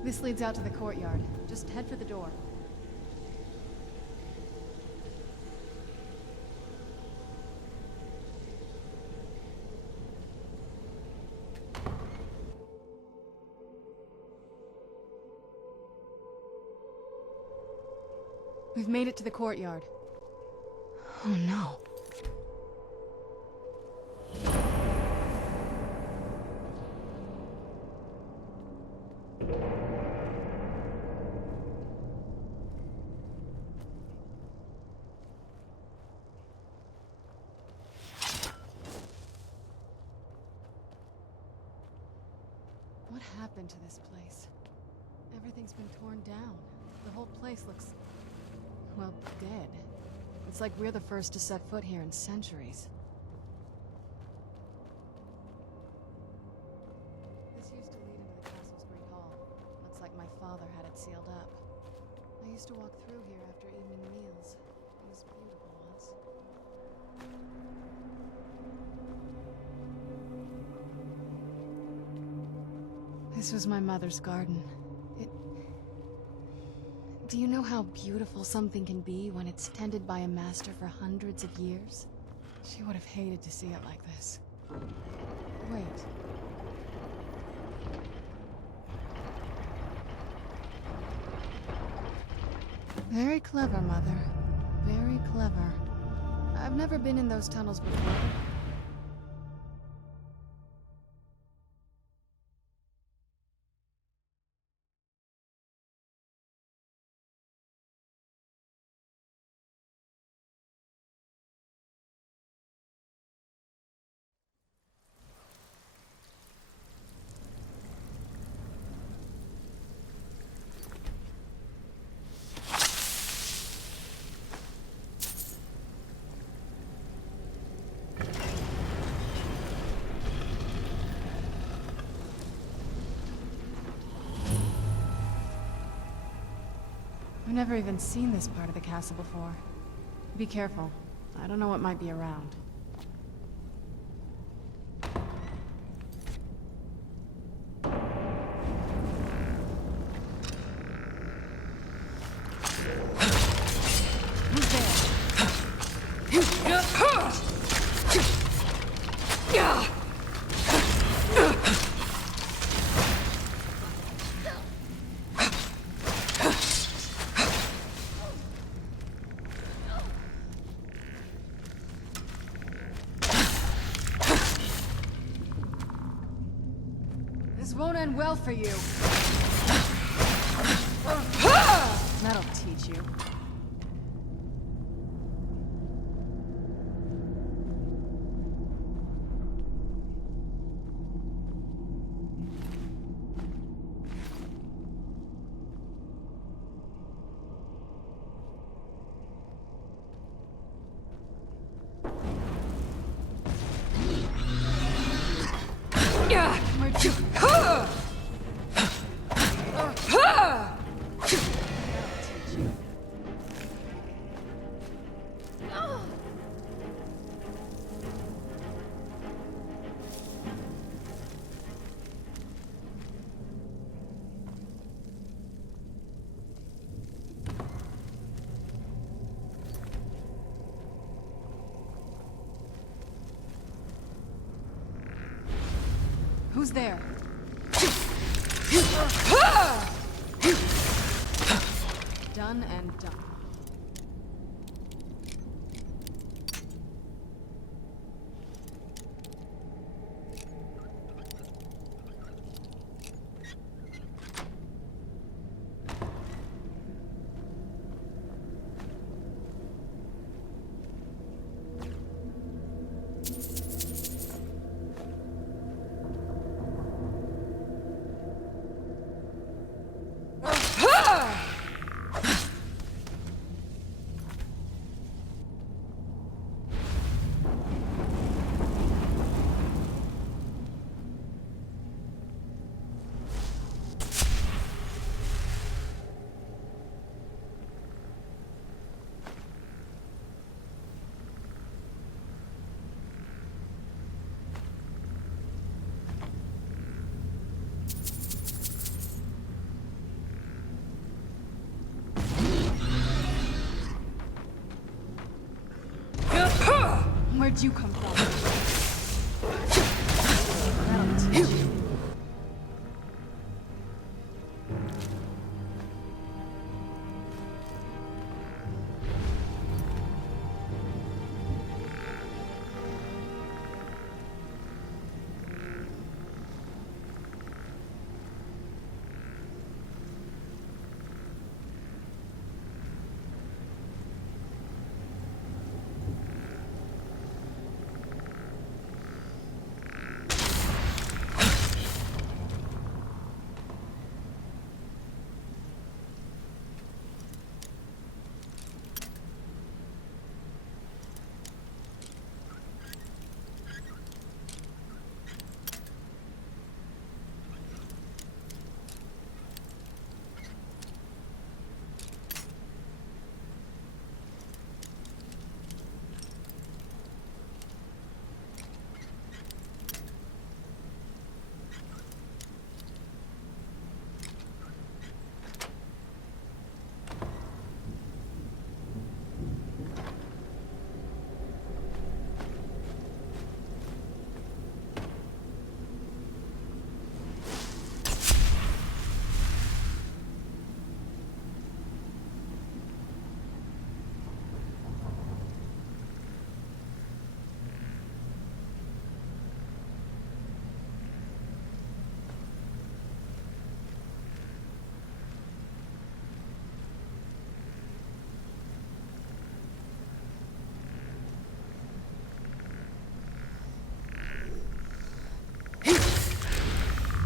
This leads out to the courtyard. Just head for the door. We've made it to the courtyard. Oh no. What happened to this place? Everything's been torn down. The whole place looks, well, dead. It's like we're the first to set foot here in centuries. This used to lead into the castle's great hall. Looks like my father had it sealed up. I used to walk through here after evening meals. It was beautiful once. This was my mother's garden. Do you know how beautiful something can be when it's tended by a master for hundreds of years? She would have hated to see it like this. Wait. Very clever, Mother. Very clever. I've never been in those tunnels before. never even seen this part of the castle before. Be careful. I don't know what might be around. This won't end well for you. That'll teach you. Where'd you... Who's there? Done and done. Where'd you come from? That'll teach you.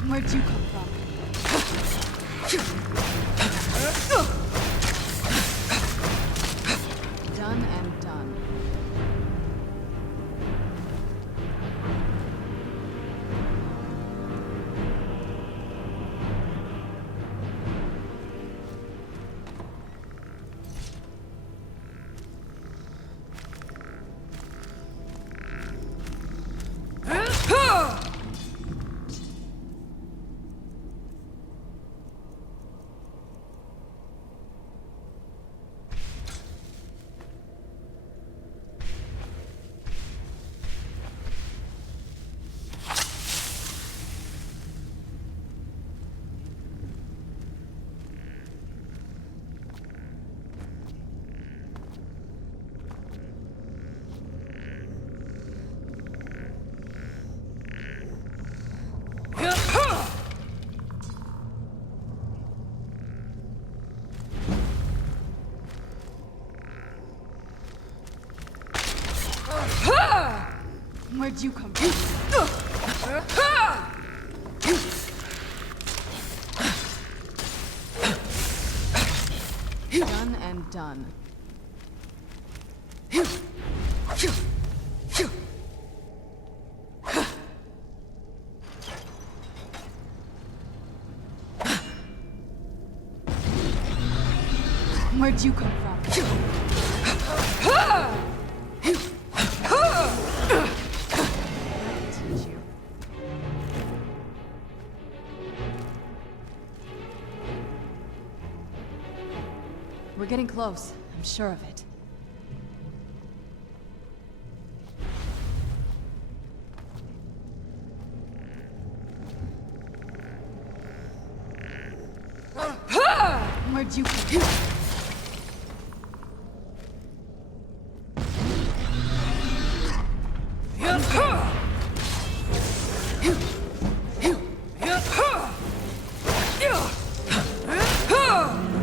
Where'd you come from? Done and done. Where'd you come from? Done and done. Where'd you come from? Teach you. We're getting close. I'm sure of it. Where'd you come from?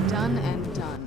Done and done.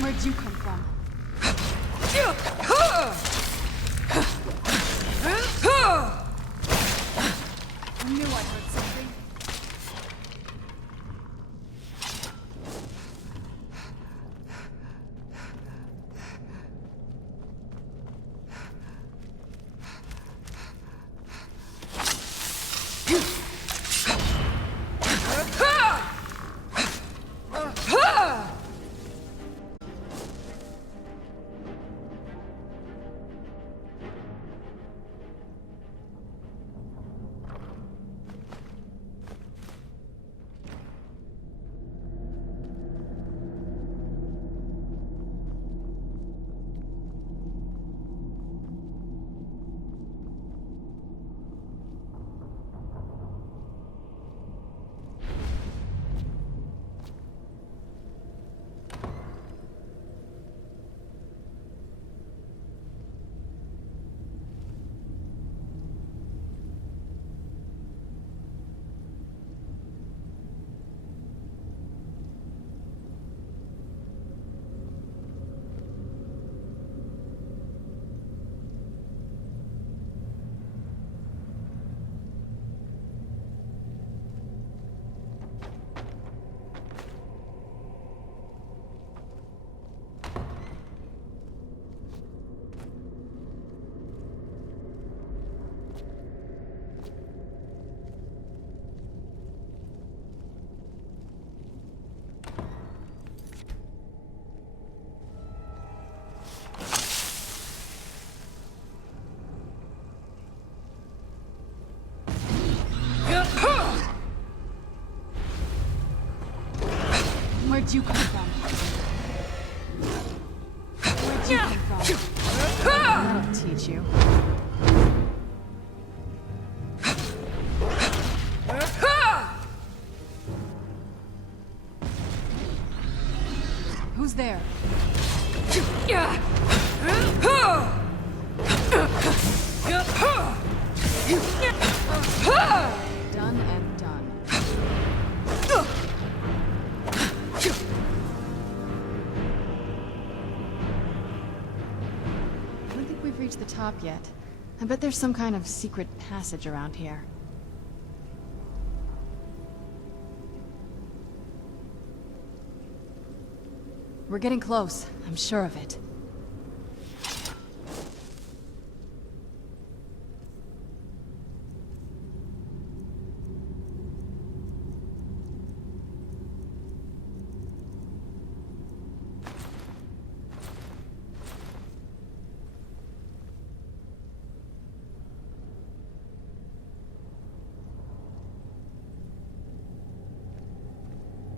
Where'd you come from? I knew I heard something. Where'd you come from? Where'd you come from? That'll teach you. Who's there? top yet. I bet there's some kind of secret passage around here. We're getting close, I'm sure of it.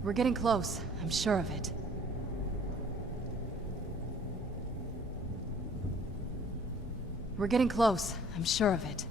We're getting close, I'm sure of it. We're getting close, I'm sure of it.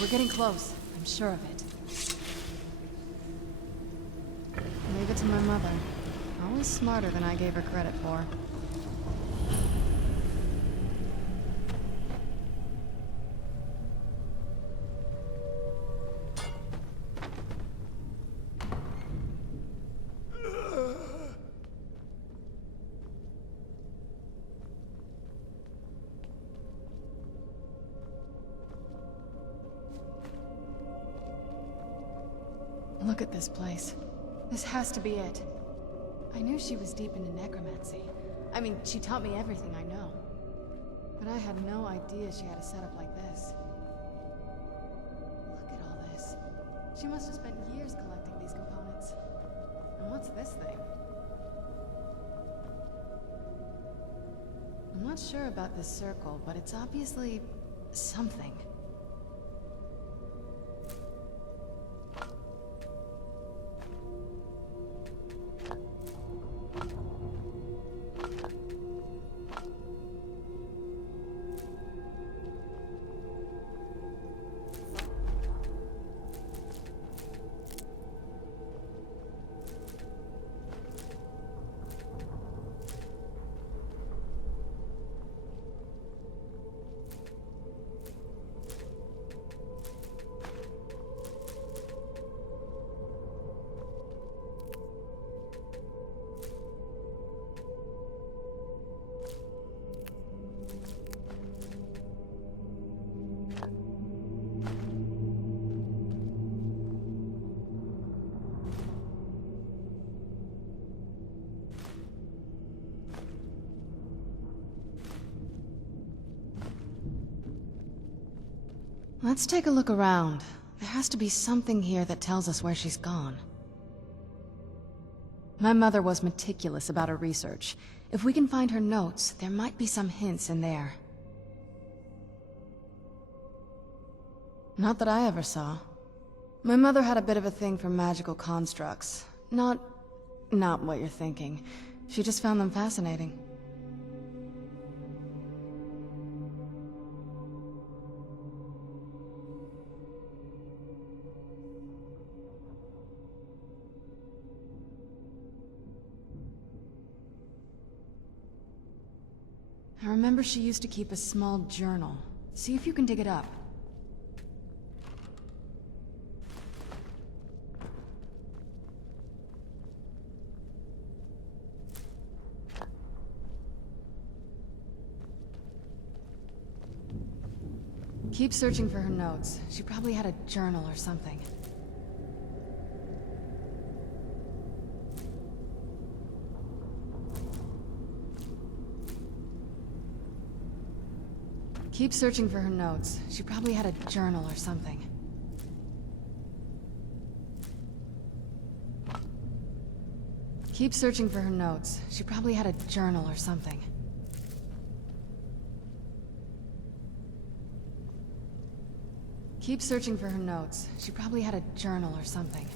We're getting close, I'm sure of it. Leave it to my mother. Always smarter than I gave her credit for. Look at this place. This has to be it. I knew she was deep into necromancy. I mean, she taught me everything I know. But I had no idea she had a setup like this. Look at all this. She must have spent years collecting these components. And what's this thing? I'm not sure about this circle, but it's obviously something. Let's take a look around. There has to be something here that tells us where she's gone. My mother was meticulous about her research. If we can find her notes, there might be some hints in there. Not that I ever saw. My mother had a bit of a thing for magical constructs. Not what you're thinking. She just found them fascinating. I remember she used to keep a small journal. See if you can dig it up. Keep searching for her notes. She probably had a journal or something. Keep searching for her notes. She probably had a journal or something. Keep searching for her notes. She probably had a journal or something. Keep searching for her notes. She probably had a journal or something.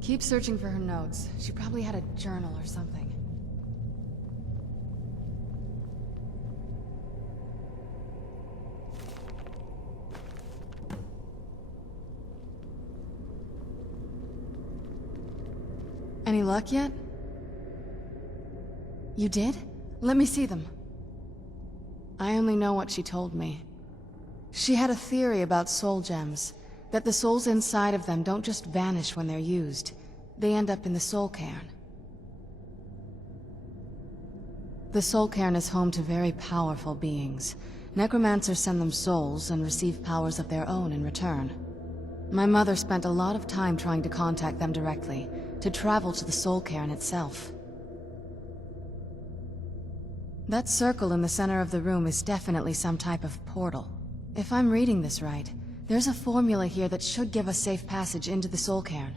Keep searching for her notes. She probably had a journal or something. Any luck yet? You did? Let me see them. I only know what she told me. She had a theory about soul gems. That the souls inside of them don't just vanish when they're used. They end up in the soul cairn. The soul cairn is home to very powerful beings. Necromancers send them souls and receive powers of their own in return. My mother spent a lot of time trying to contact them directly, to travel to the soul cairn itself. That circle in the center of the room is definitely some type of portal. If I'm reading this right, there's a formula here that should give us safe passage into the soul cairn.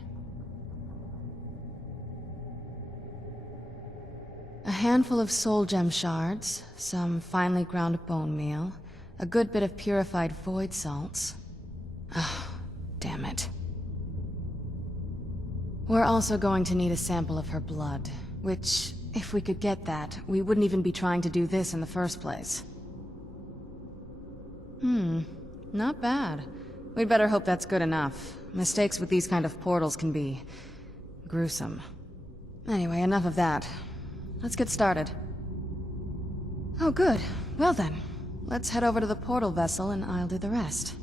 A handful of soul gem shards, some finely ground bone meal, a good bit of purified void salts. Oh, damn it. We're also going to need a sample of her blood, which, if we could get that, we wouldn't even be trying to do this in the first place. Not bad. We'd better hope that's good enough. Mistakes with these kind of portals can be gruesome. Anyway, enough of that. Let's get started. Oh, good. Well then, let's head over to the portal vessel and I'll do the rest.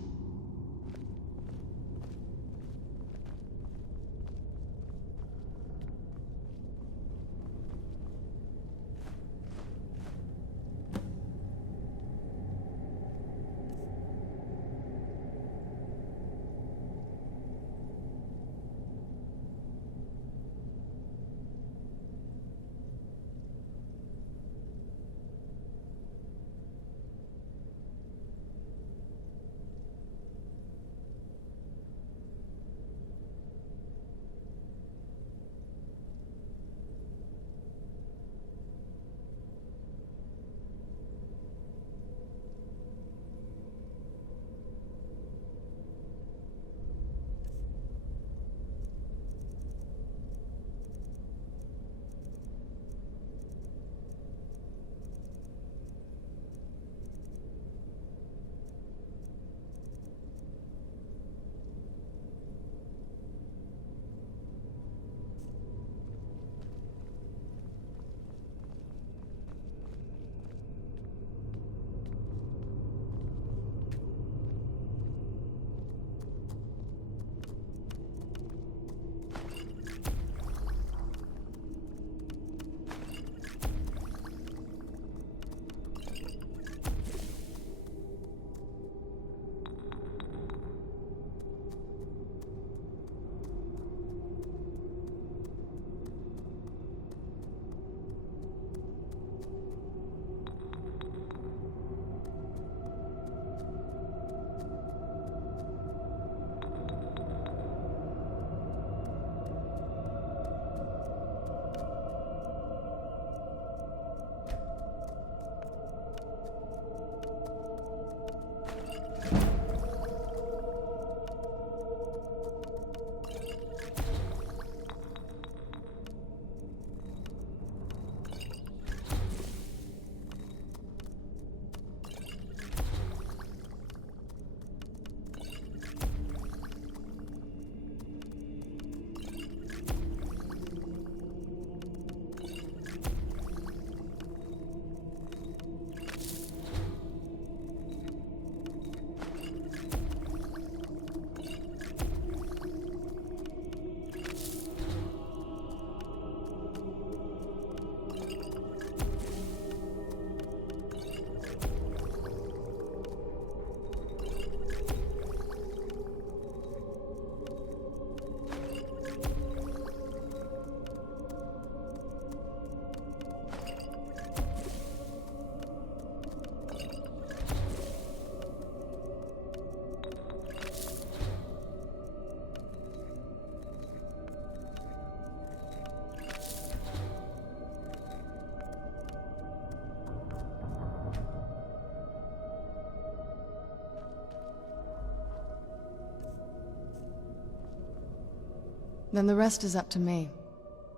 Then the rest is up to me.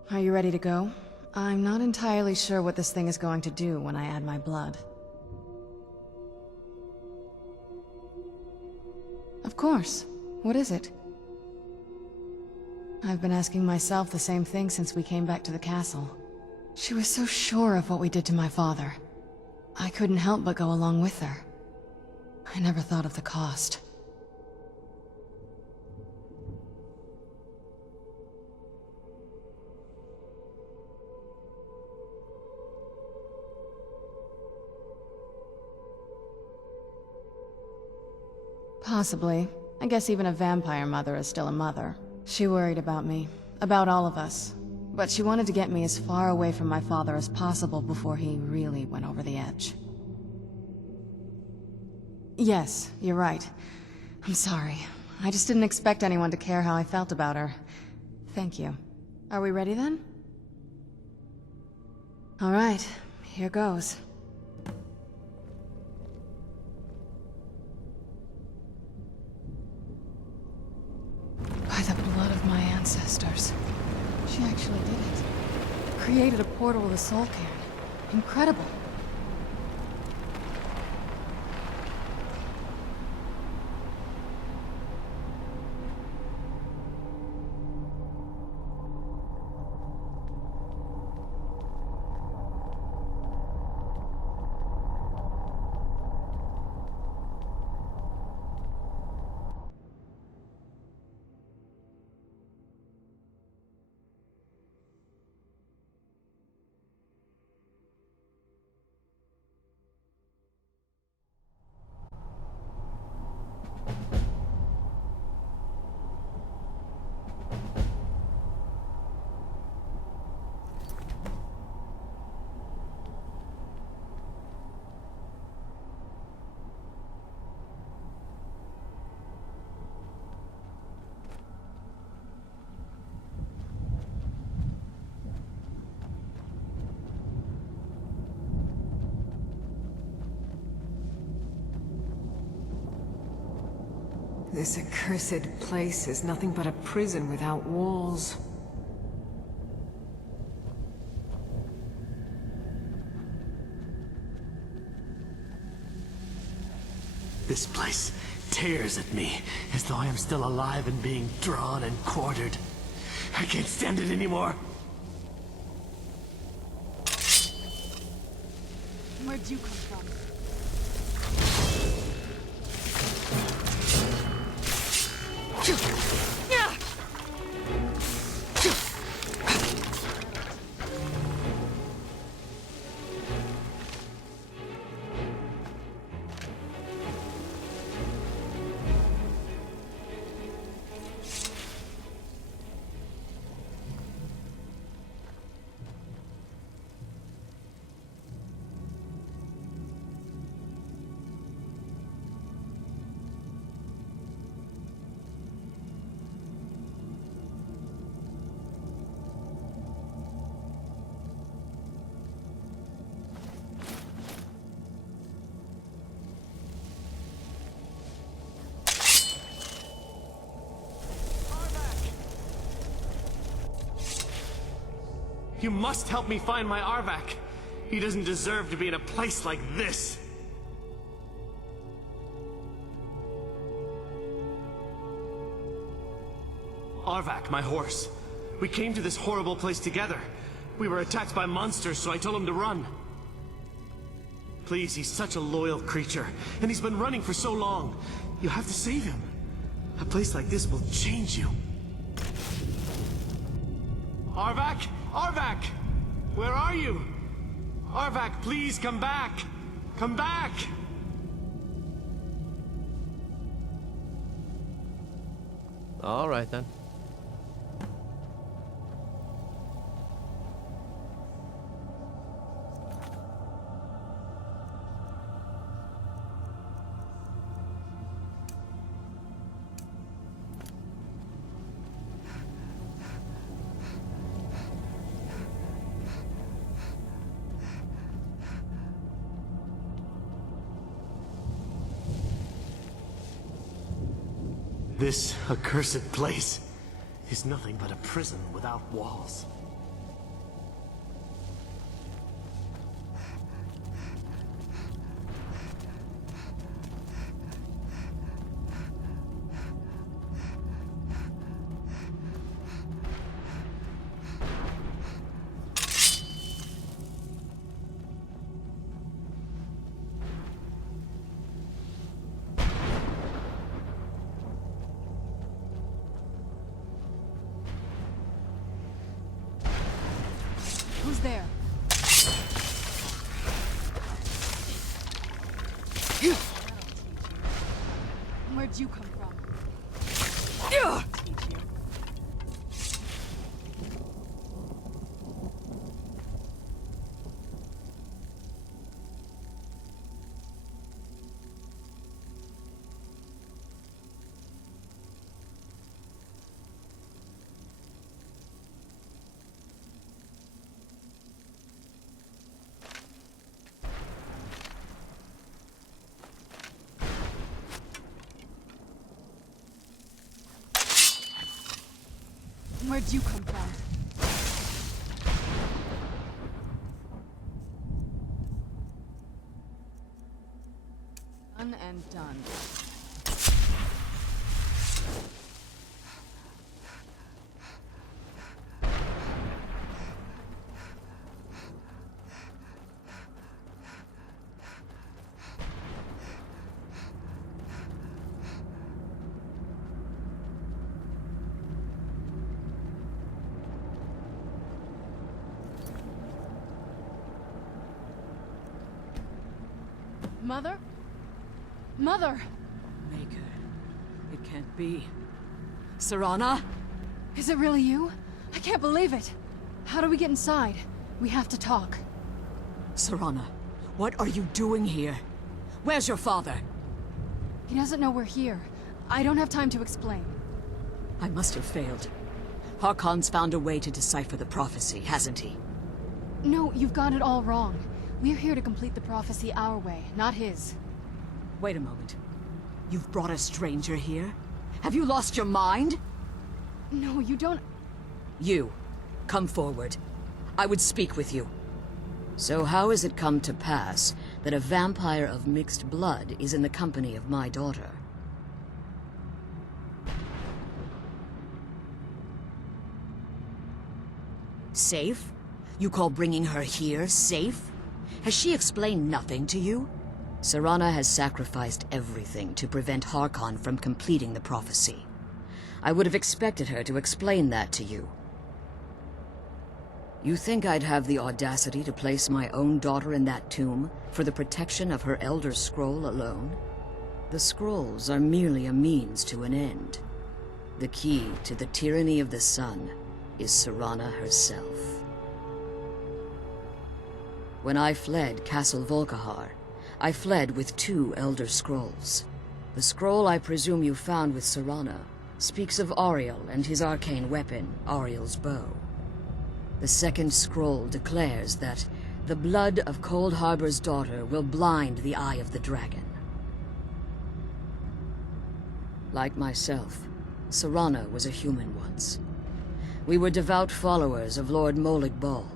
Are you ready to go? I'm not entirely sure what this thing is going to do when I add my blood. Of course. What is it? I've been asking myself the same thing since we came back to the castle. She was so sure of what we did to my father. I couldn't help but go along with her. I never thought of the cost. Possibly. I guess even a vampire mother is still a mother. She worried about me, about all of us. But she wanted to get me as far away from my father as possible before he really went over the edge. Yes, you're right. I'm sorry. I just didn't expect anyone to care how I felt about her. Thank you. Are we ready then? All right, here goes. By the blood of my ancestors. She actually did it. Created a portal with a soul cairn. Incredible. This accursed place is nothing but a prison without walls. This place tears at me, as though I am still alive and being drawn and quartered. I can't stand it anymore. Where'd you come from? You must help me find my Arvak. He doesn't deserve to be in a place like this. Arvak, my horse. We came to this horrible place together. We were attacked by monsters, so I told him to run. Please, he's such a loyal creature, and he's been running for so long. You have to save him. A place like this will change you. Arvak? Arvak! Where are you? Arvak, please come back! Come back! All right then. This accursed place. is nothing but a prison without walls. Who's there? Where'd you come from? Where'd you come from? Done and done. Mother? Mother! Maker. It can't be. Serana? Is it really you? I can't believe it. How do we get inside? We have to talk. Serana, what are you doing here? Where's your father? He doesn't know we're here. I don't have time to explain. I must have failed. Harkon's found a way to decipher the prophecy, hasn't he? No, you've got it all wrong. We're here to complete the prophecy our way, not his. Wait a moment. You've brought a stranger here? Have you lost your mind? No, you don't... You, come forward. I would speak with you. So how has it come to pass that a vampire of mixed blood is in the company of my daughter? Safe? You call bringing her here safe? Has she explained nothing to you? Serana has sacrificed everything to prevent Harkon from completing the prophecy. I would have expected her to explain that to you. You think I'd have the audacity to place my own daughter in that tomb for the protection of her Elder Scroll alone? The scrolls are merely a means to an end. The key to the tyranny of the sun is Serana herself. When I fled Castle Volkihar, I fled with 2 Elder Scrolls. The scroll I presume you found with Serana speaks of Auriel and his arcane weapon, Auriel's bow. The second scroll declares that the blood of Cold Harbor's daughter will blind the eye of the dragon. Like myself, Serana was a human once. We were devout followers of Lord Molig Bal.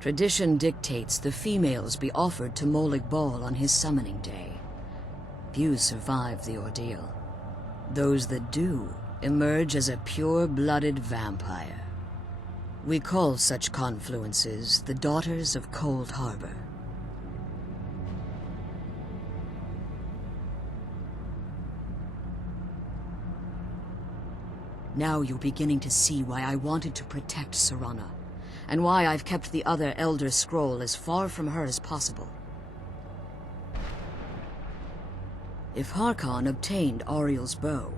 Tradition dictates the females be offered to Molig Bal on his summoning day. Few survive the ordeal. Those that do emerge as a pure-blooded vampire. We call such confluences the Daughters of Cold Harbor. Now you're beginning to see why I wanted to protect Serana, and why I've kept the other Elder Scroll as far from her as possible. If Harkon obtained Auriel's bow,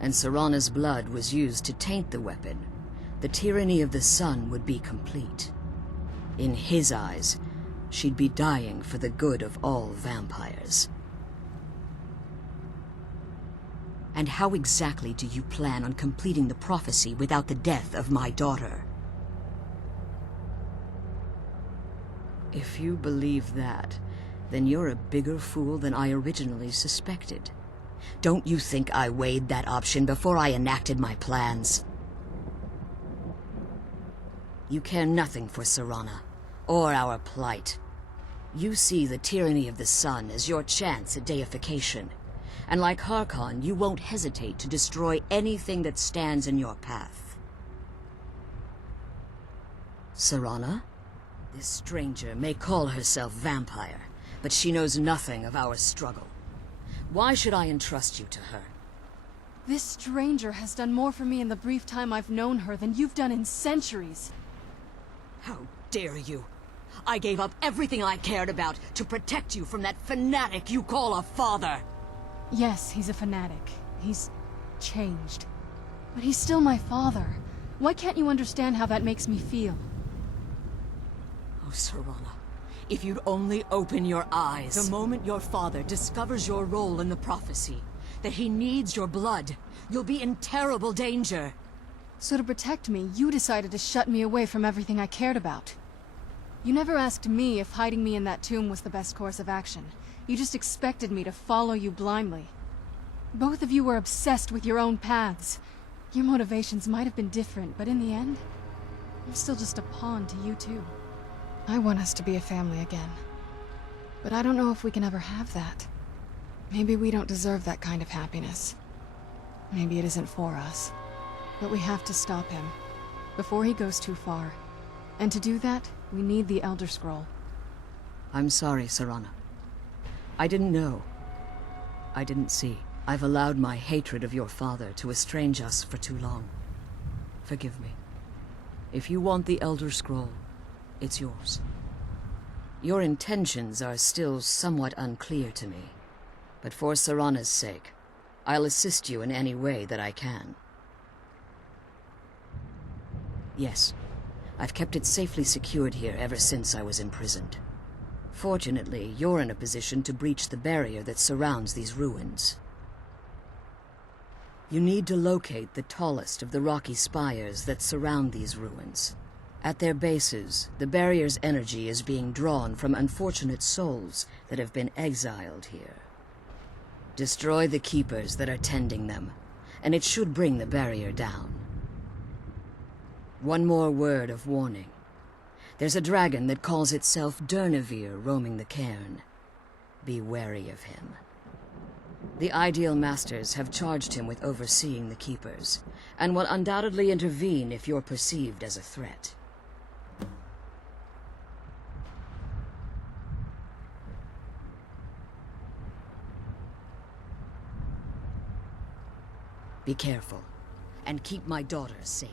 and Serana's blood was used to taint the weapon, the tyranny of the sun would be complete. In his eyes, she'd be dying for the good of all vampires. And how exactly do you plan on completing the prophecy without the death of my daughter? If you believe that, then you're a bigger fool than I originally suspected. Don't you think I weighed that option before I enacted my plans? You care nothing for Serana, or our plight. You see the tyranny of the sun as your chance at deification. And like Harkon, you won't hesitate to destroy anything that stands in your path. Serana? This stranger may call herself vampire, but she knows nothing of our struggle. Why should I entrust you to her? This stranger has done more for me in the brief time I've known her than you've done in centuries. How dare you! I gave up everything I cared about to protect you from that fanatic you call a father! Yes, he's a fanatic. He's changed. But he's still my father. Why can't you understand how that makes me feel? Oh, Serana, if you'd only open your eyes. The moment your father discovers your role in the prophecy, that he needs your blood, you'll be in terrible danger. So to protect me, you decided to shut me away from everything I cared about. You never asked me if hiding me in that tomb was the best course of action. You just expected me to follow you blindly. Both of you were obsessed with your own paths. Your motivations might have been different, but in the end, I'm still just a pawn to you two. I want us to be a family again. But I don't know if we can ever have that. Maybe we don't deserve that kind of happiness. Maybe it isn't for us. But we have to stop him, before he goes too far. And to do that, we need the Elder Scroll. I'm sorry, Serana. I didn't know. I didn't see. I've allowed my hatred of your father to estrange us for too long. Forgive me. If you want the Elder Scroll, it's yours. Your intentions are still somewhat unclear to me, but for Serana's sake, I'll assist you in any way that I can. Yes, I've kept it safely secured here ever since I was imprisoned. Fortunately, you're in a position to breach the barrier that surrounds these ruins. You need to locate the tallest of the rocky spires that surround these ruins. At their bases, the barrier's energy is being drawn from unfortunate souls that have been exiled here. Destroy the keepers that are tending them, and it should bring the barrier down. One more word of warning. There's a dragon that calls itself Durnevere roaming the cairn. Be wary of him. The Ideal Masters have charged him with overseeing the Keepers, and will undoubtedly intervene if you're perceived as a threat. Be careful, and keep my daughter safe.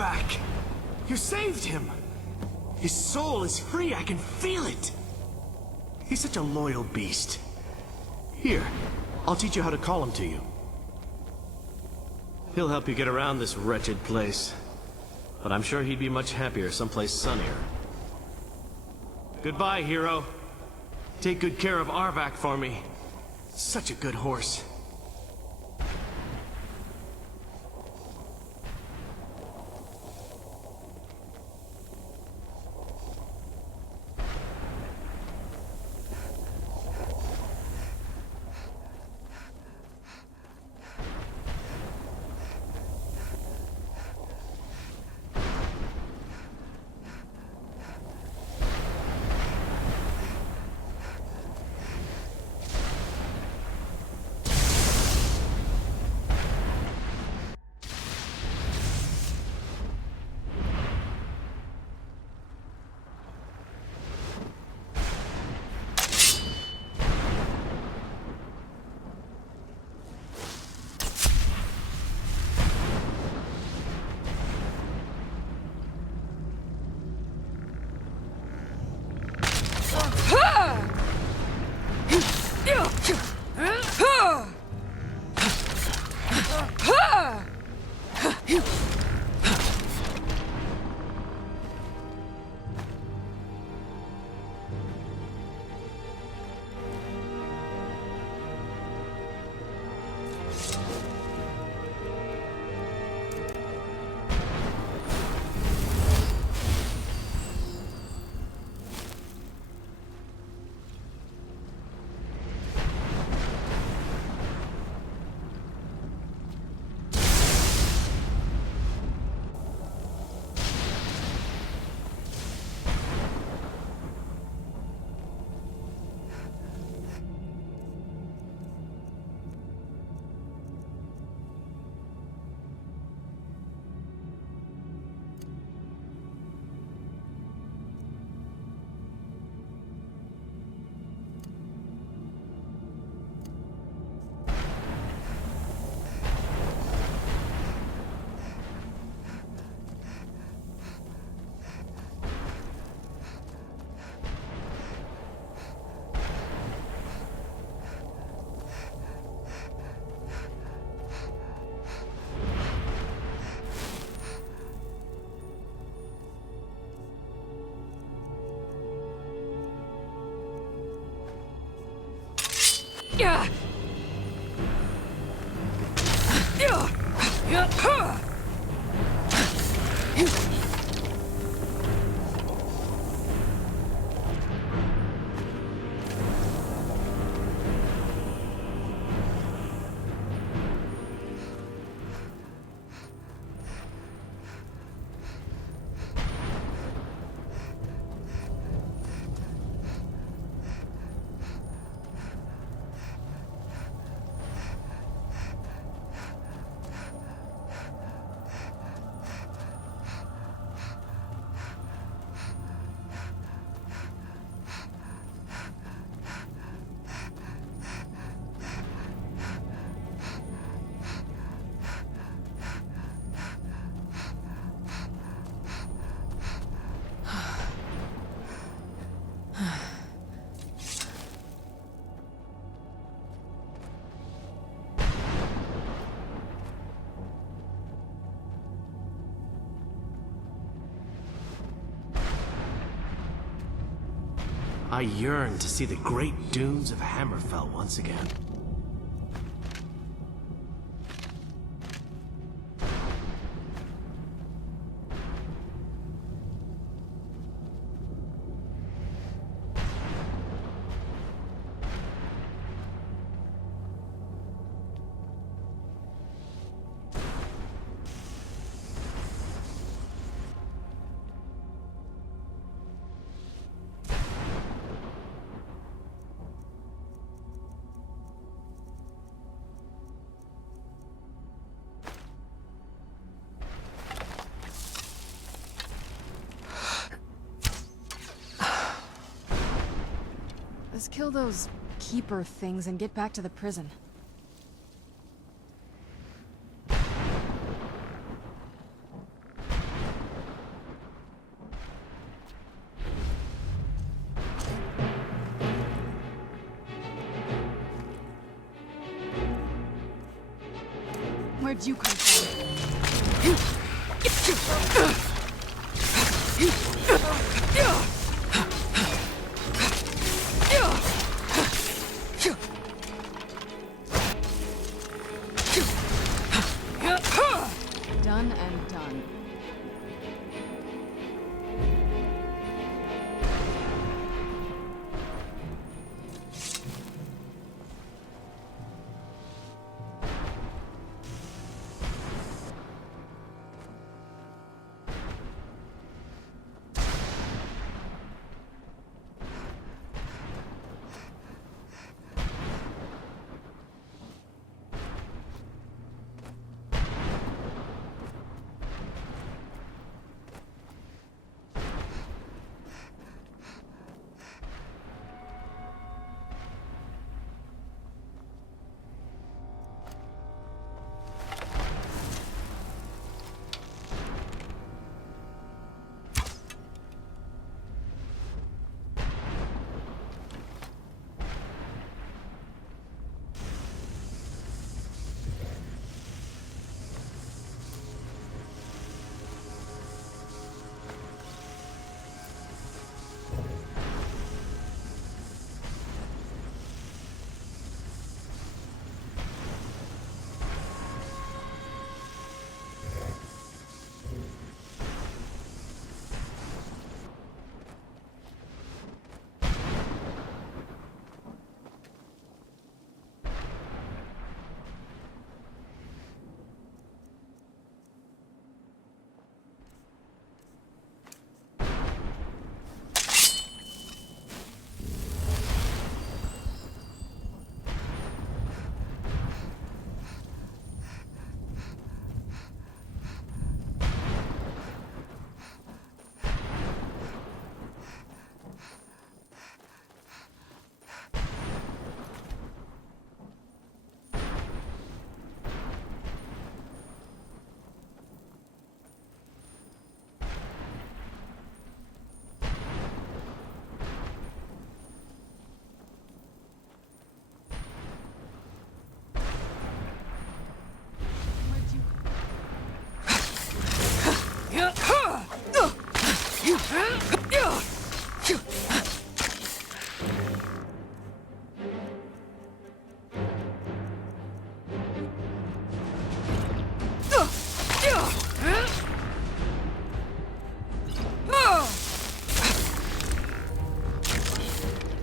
Arvak! You saved him! His soul is free, I can feel it! He's such a loyal beast. Here, I'll teach you how to call him to you. He'll help you get around this wretched place. But I'm sure he'd be much happier someplace sunnier. Goodbye, hero. Take good care of Arvak for me. Such a good horse. I yearn to see the great dunes of Hammerfell once again. Let's kill those keeper things and get back to the prison. Where'd you come from? Done and done.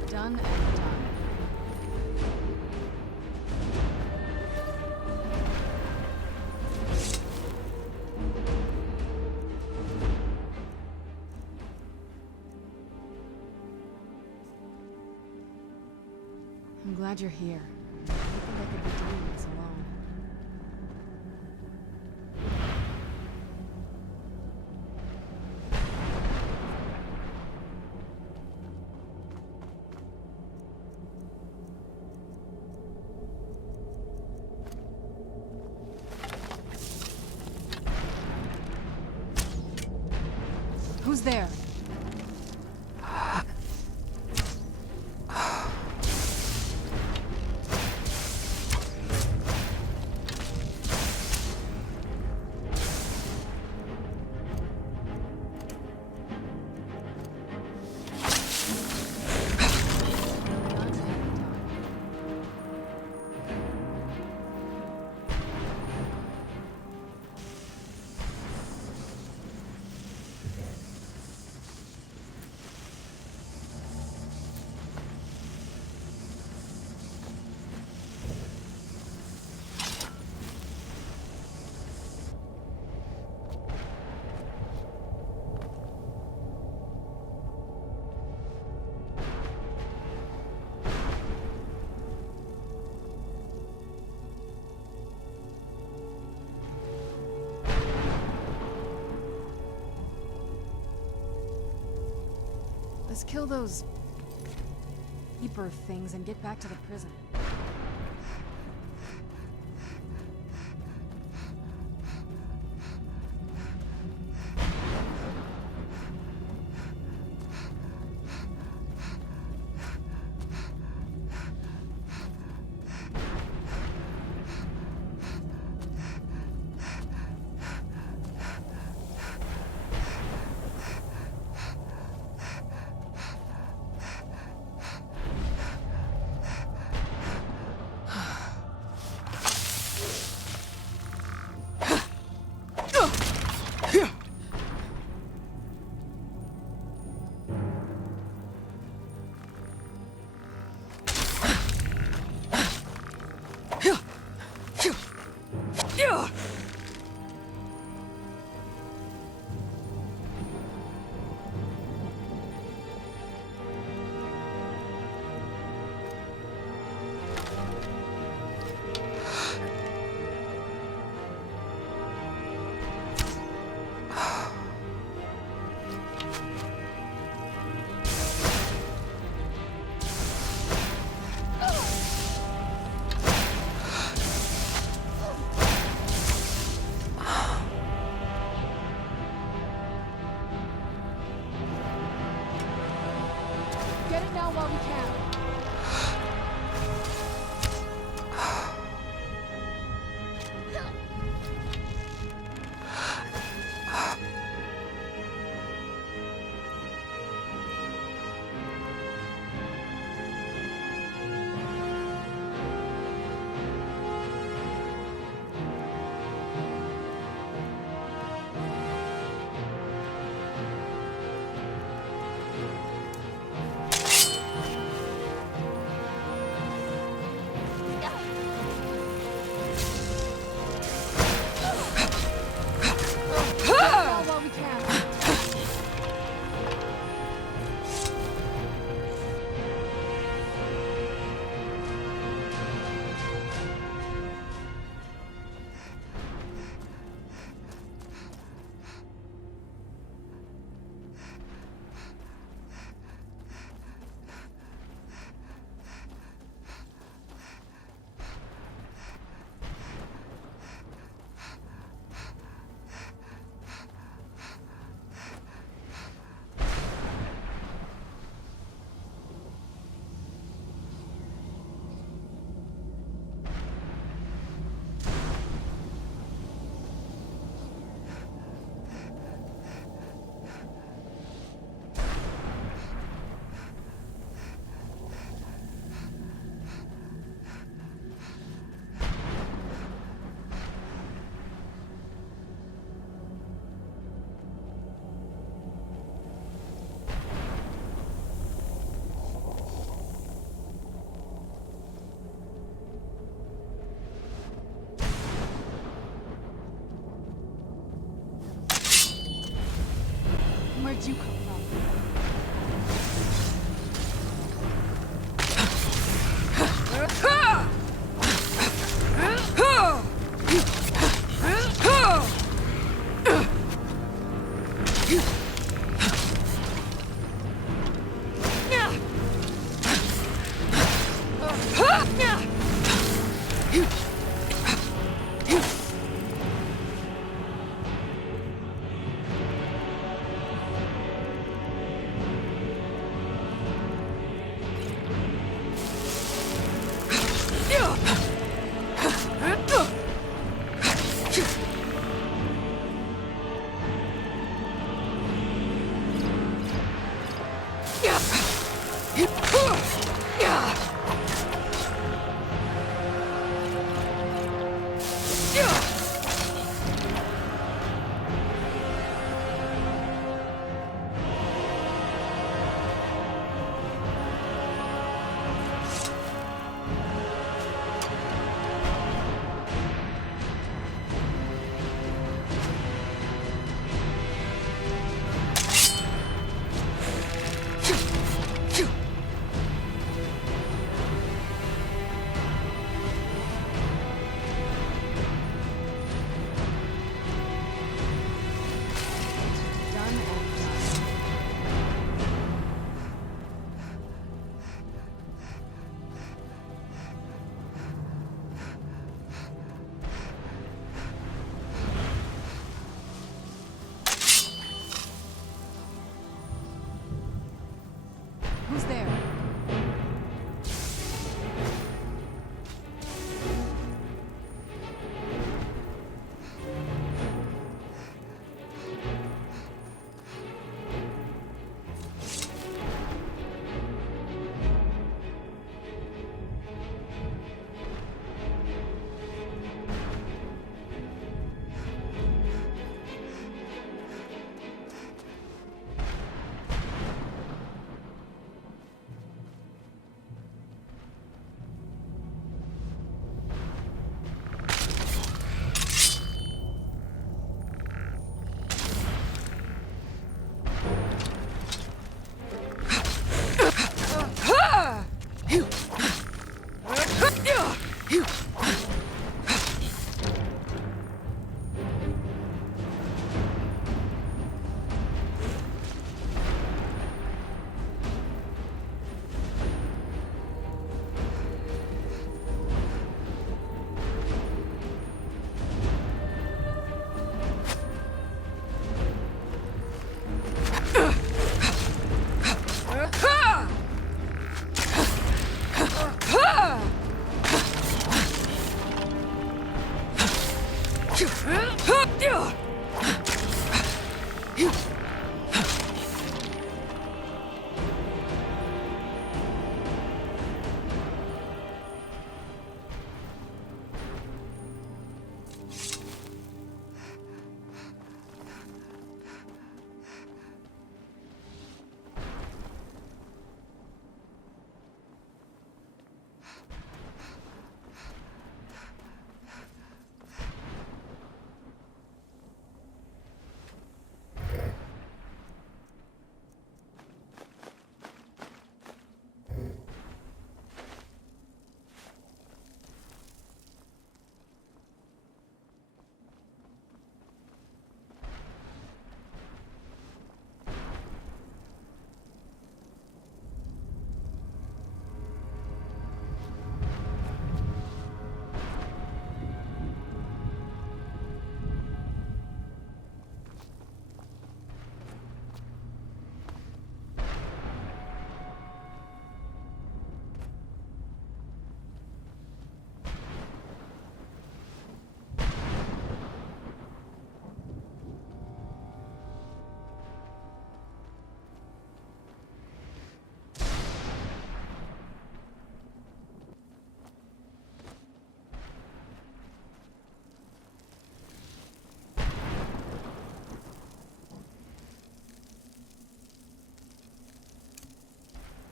Done and done. I'm glad you're here. I don't think I could be doing this alone. Who's there? Let's kill those Reaper things and get back to the prison. Get it now while we can. While we can. Where'd you come from?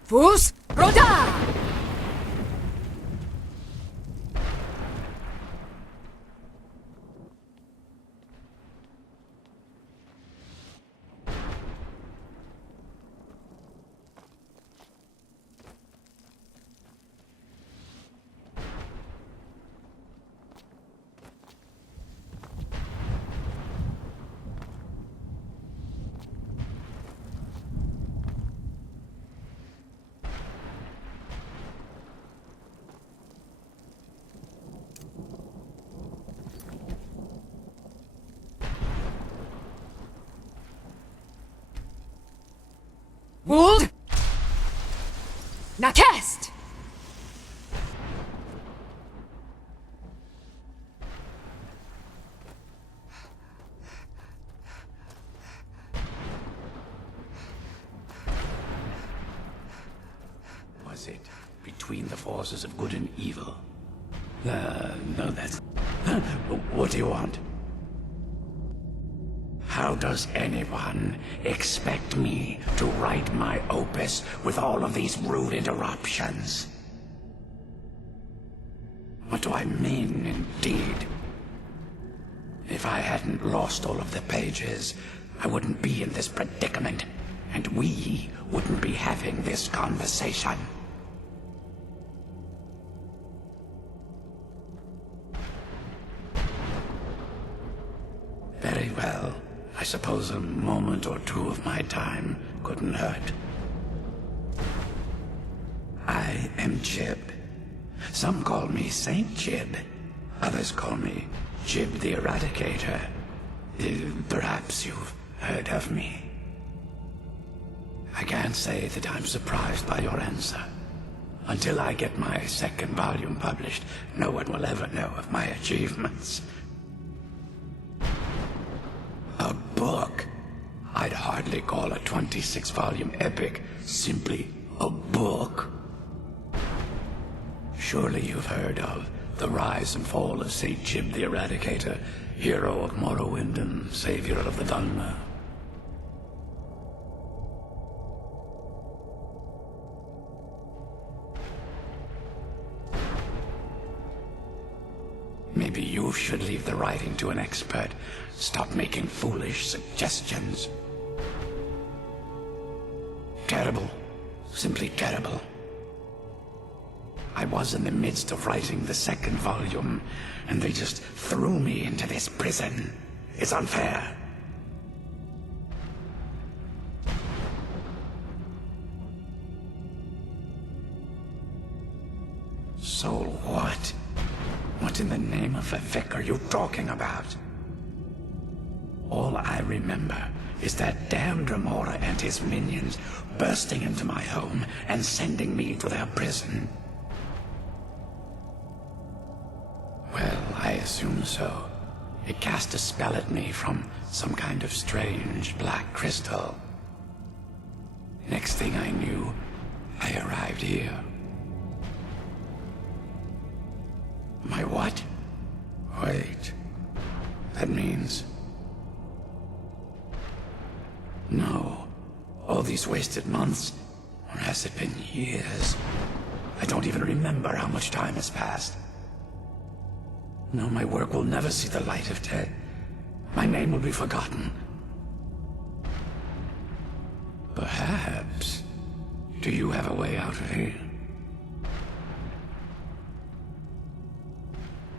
Fus Roda! Wold! Nakest! Was it between the forces of good and evil? No, that's... What do you want? How does anyone expect me to write my opus with all of these rude interruptions? What do I mean, indeed? If I hadn't lost all of the pages, I wouldn't be in this predicament, and we wouldn't be having this conversation. Very well. I suppose a moment or two of my time couldn't hurt. I am Jib. Some call me Saint Jib. Others call me Jib the Eradicator. Perhaps you've heard of me. I can't say that I'm surprised by your answer. Until I get my second volume published, no one will ever know of my achievements. A book? I'd hardly call a 26-volume epic simply a book. Surely you've heard of the rise and fall of Saint Jib the Eradicator, hero of Morrowind and savior of the Dungmer. Maybe you should leave the writing to an expert. Stop making foolish suggestions. Terrible. Simply terrible. I was in the midst of writing the second volume, and they just threw me into this prison. It's unfair. So what? What in the name of Vivek are you talking about? All I remember is that damn Dremora and his minions bursting into my home and sending me to their prison. Well, I assume so. It cast a spell at me from some kind of strange black crystal. Next thing I knew, I arrived here. My what? Wait. That means... No. All these wasted months? Or has it been years? I don't even remember how much time has passed. No, my work will never see the light of day. My name will be forgotten. Perhaps. Do you have a way out of here?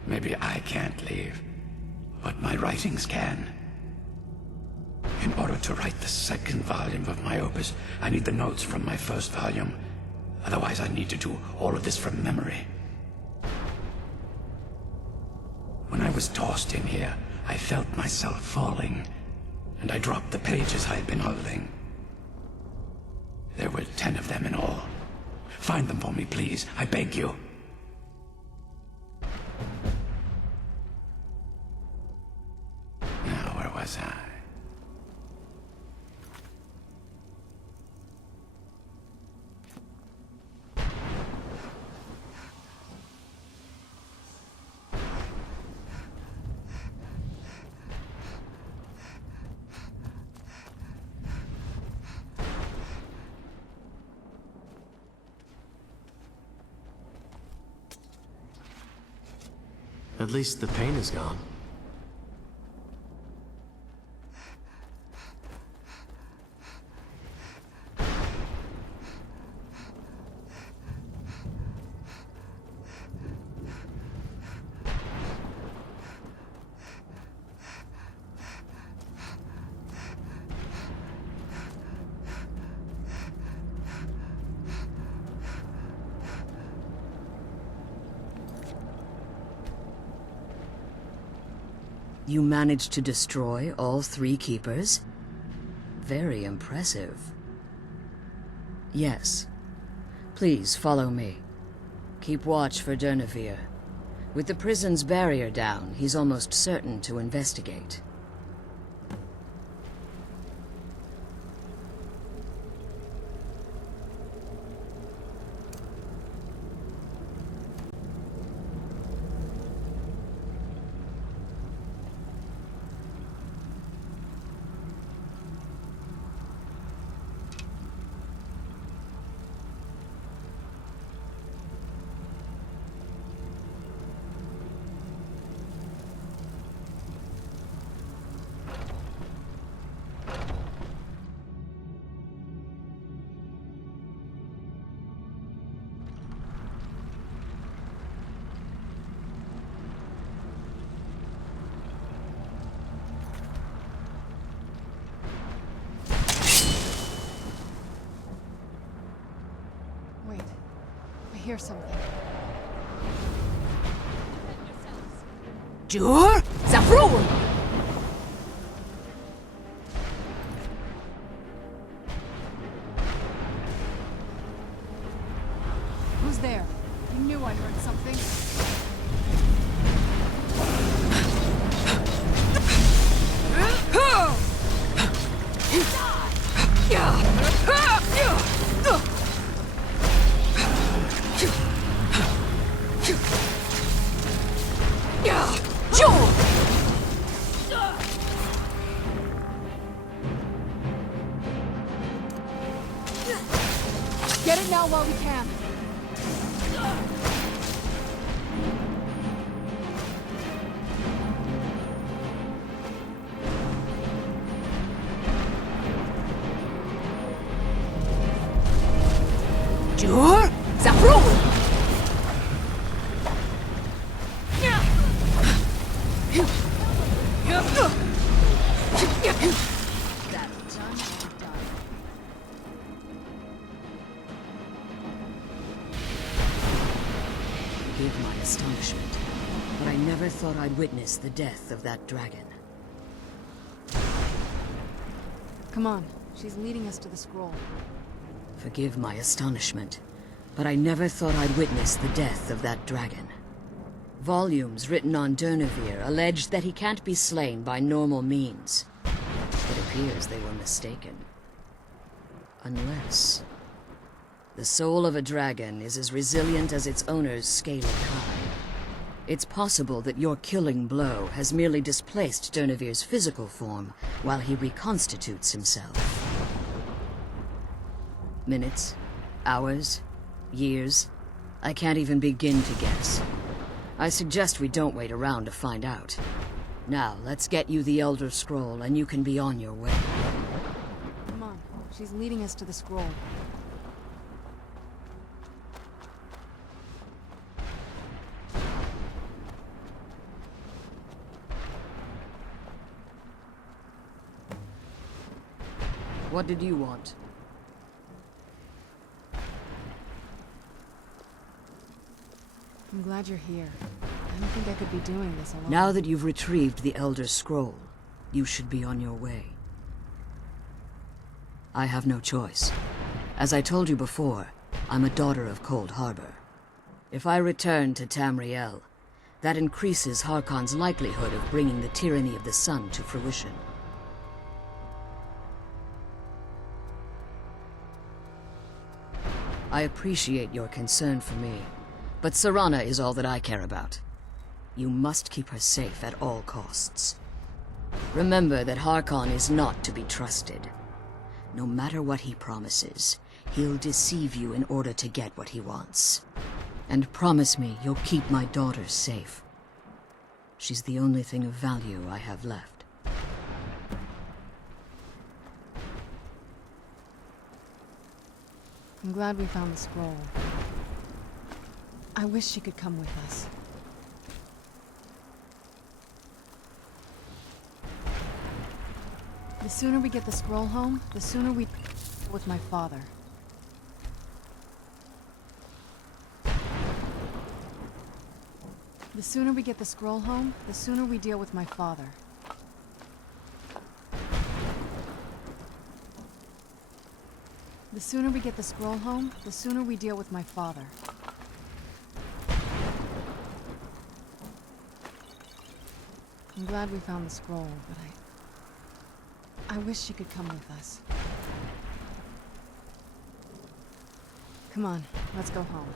Maybe I can't leave, but my writings can. In order to write the second volume of my opus, I need the notes from my first volume. Otherwise, I need to do all of this from memory. When I was tossed in here, I felt myself falling, and I dropped the pages I had been holding. There were 10 of them in all. Find them for me, please. I beg you. Now, where was I? At least the pain is gone. You managed to destroy all 3 keepers? Very impressive. Yes. Please follow me. Keep watch for Durnevere. With the prison's barrier down, he's almost certain to investigate. Wait. I hear something. Jur? Zavrul! Who's there? I knew I heard something. Get it now while we can. Jur? Zavrul! Forgive my astonishment, but I never thought I'd witness the death of that dragon. Come on. She's leading us to the scroll. Forgive my astonishment, but I never thought I'd witness the death of that dragon. Volumes written on Durnevere alleged that he can't be slain by normal means. It appears they were mistaken. Unless... the soul of a dragon is as resilient as its owner's scaly hide. It's possible that your killing blow has merely displaced Durnevere's physical form while he reconstitutes himself. Minutes, hours, years. I can't even begin to guess. I suggest we don't wait around to find out. Now, let's get you the Elder Scroll and you can be on your way. Come on. She's leading us to the scroll. What did you want? I'm glad you're here. I don't think I could be doing this alone. Now that you've retrieved the Elder Scroll, you should be on your way. I have no choice. As I told you before, I'm a daughter of Cold Harbor. If I return to Tamriel, that increases Harkon's likelihood of bringing the tyranny of the sun to fruition. I appreciate your concern for me, but Serana is all that I care about. You must keep her safe at all costs. Remember that Harkon is not to be trusted. No matter what he promises, he'll deceive you in order to get what he wants. And promise me you'll keep my daughters safe. She's the only thing of value I have left. I'm glad we found the scroll. I wish she could come with us. The sooner we get the scroll home, the sooner we with my father. The sooner we get the scroll home, the sooner we deal with my father. The sooner we get the scroll home, the sooner we deal with my father. I'm glad we found the scroll, but I wish she could come with us. Come on, let's go home.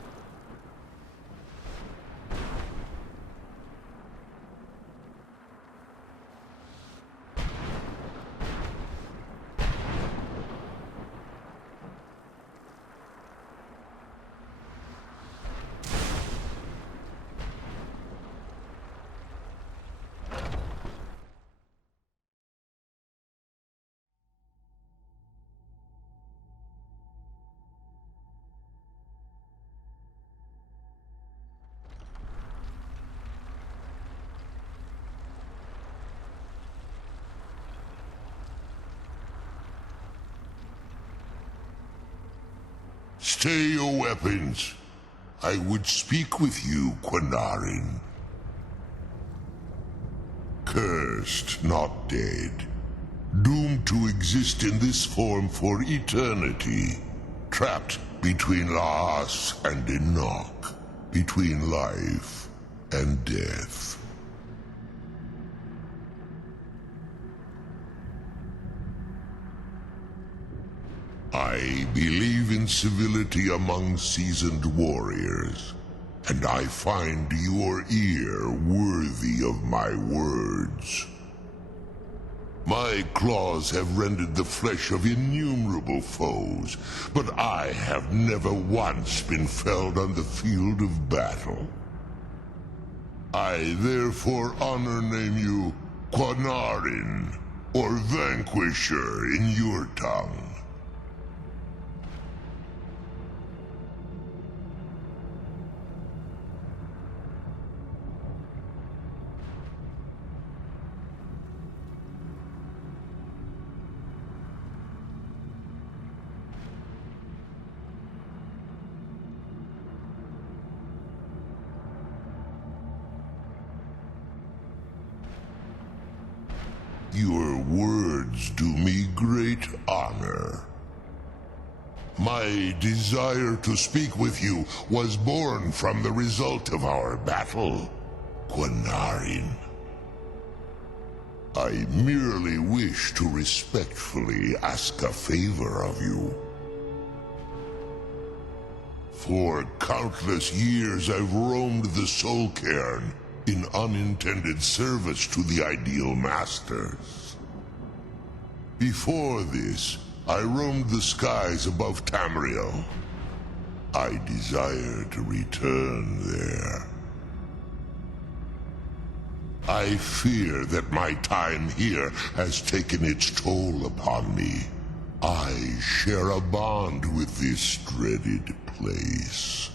Stay your weapons. I would speak with you, Quinarin. Cursed, not dead. Doomed to exist in this form for eternity. Trapped between Laas and Enoch. Between life and death. I believe in civility among seasoned warriors, and I find your ear worthy of my words. My claws have rended the flesh of innumerable foes, but I have never once been felled on the field of battle. I therefore honor name you Quinarin, or Vanquisher in your tongue. Your words do me great honor. My desire to speak with you was born from the result of our battle, Quinarin. I merely wish to respectfully ask a favor of you. For countless years I've roamed the Soul Cairn in unintended service to the Ideal Masters. Before this, I roamed the skies above Tamriel. I desire to return there. I fear that my time here has taken its toll upon me. I share a bond with this dreaded place.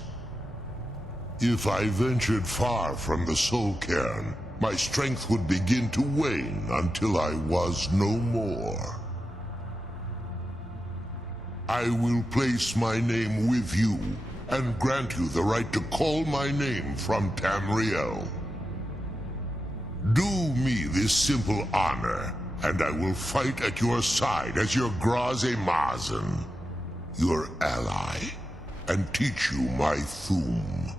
If I ventured far from the Soul Cairn, my strength would begin to wane until I was no more. I will place my name with you, and grant you the right to call my name from Tamriel. Do me this simple honor, and I will fight at your side as your Graze Mazen, your ally, and teach you my Thum.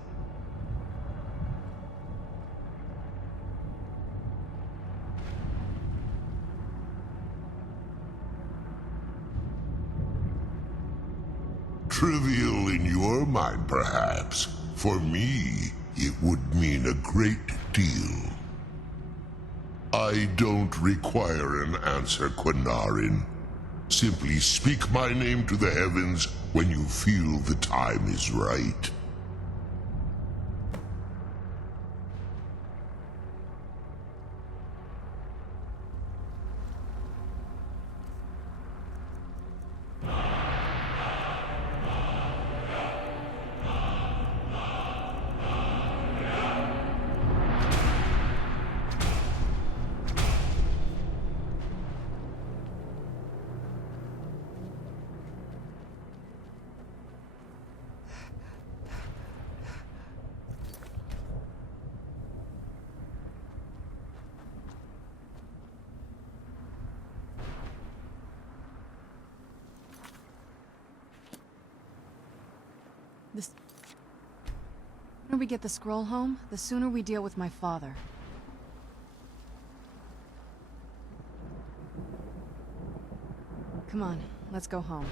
Trivial in your mind, perhaps. For me, it would mean a great deal. I don't require an answer, Quinarin. Simply speak my name to the heavens when you feel the time is right. sooner we get the scroll home, the sooner we deal with my father. Come on, let's go home.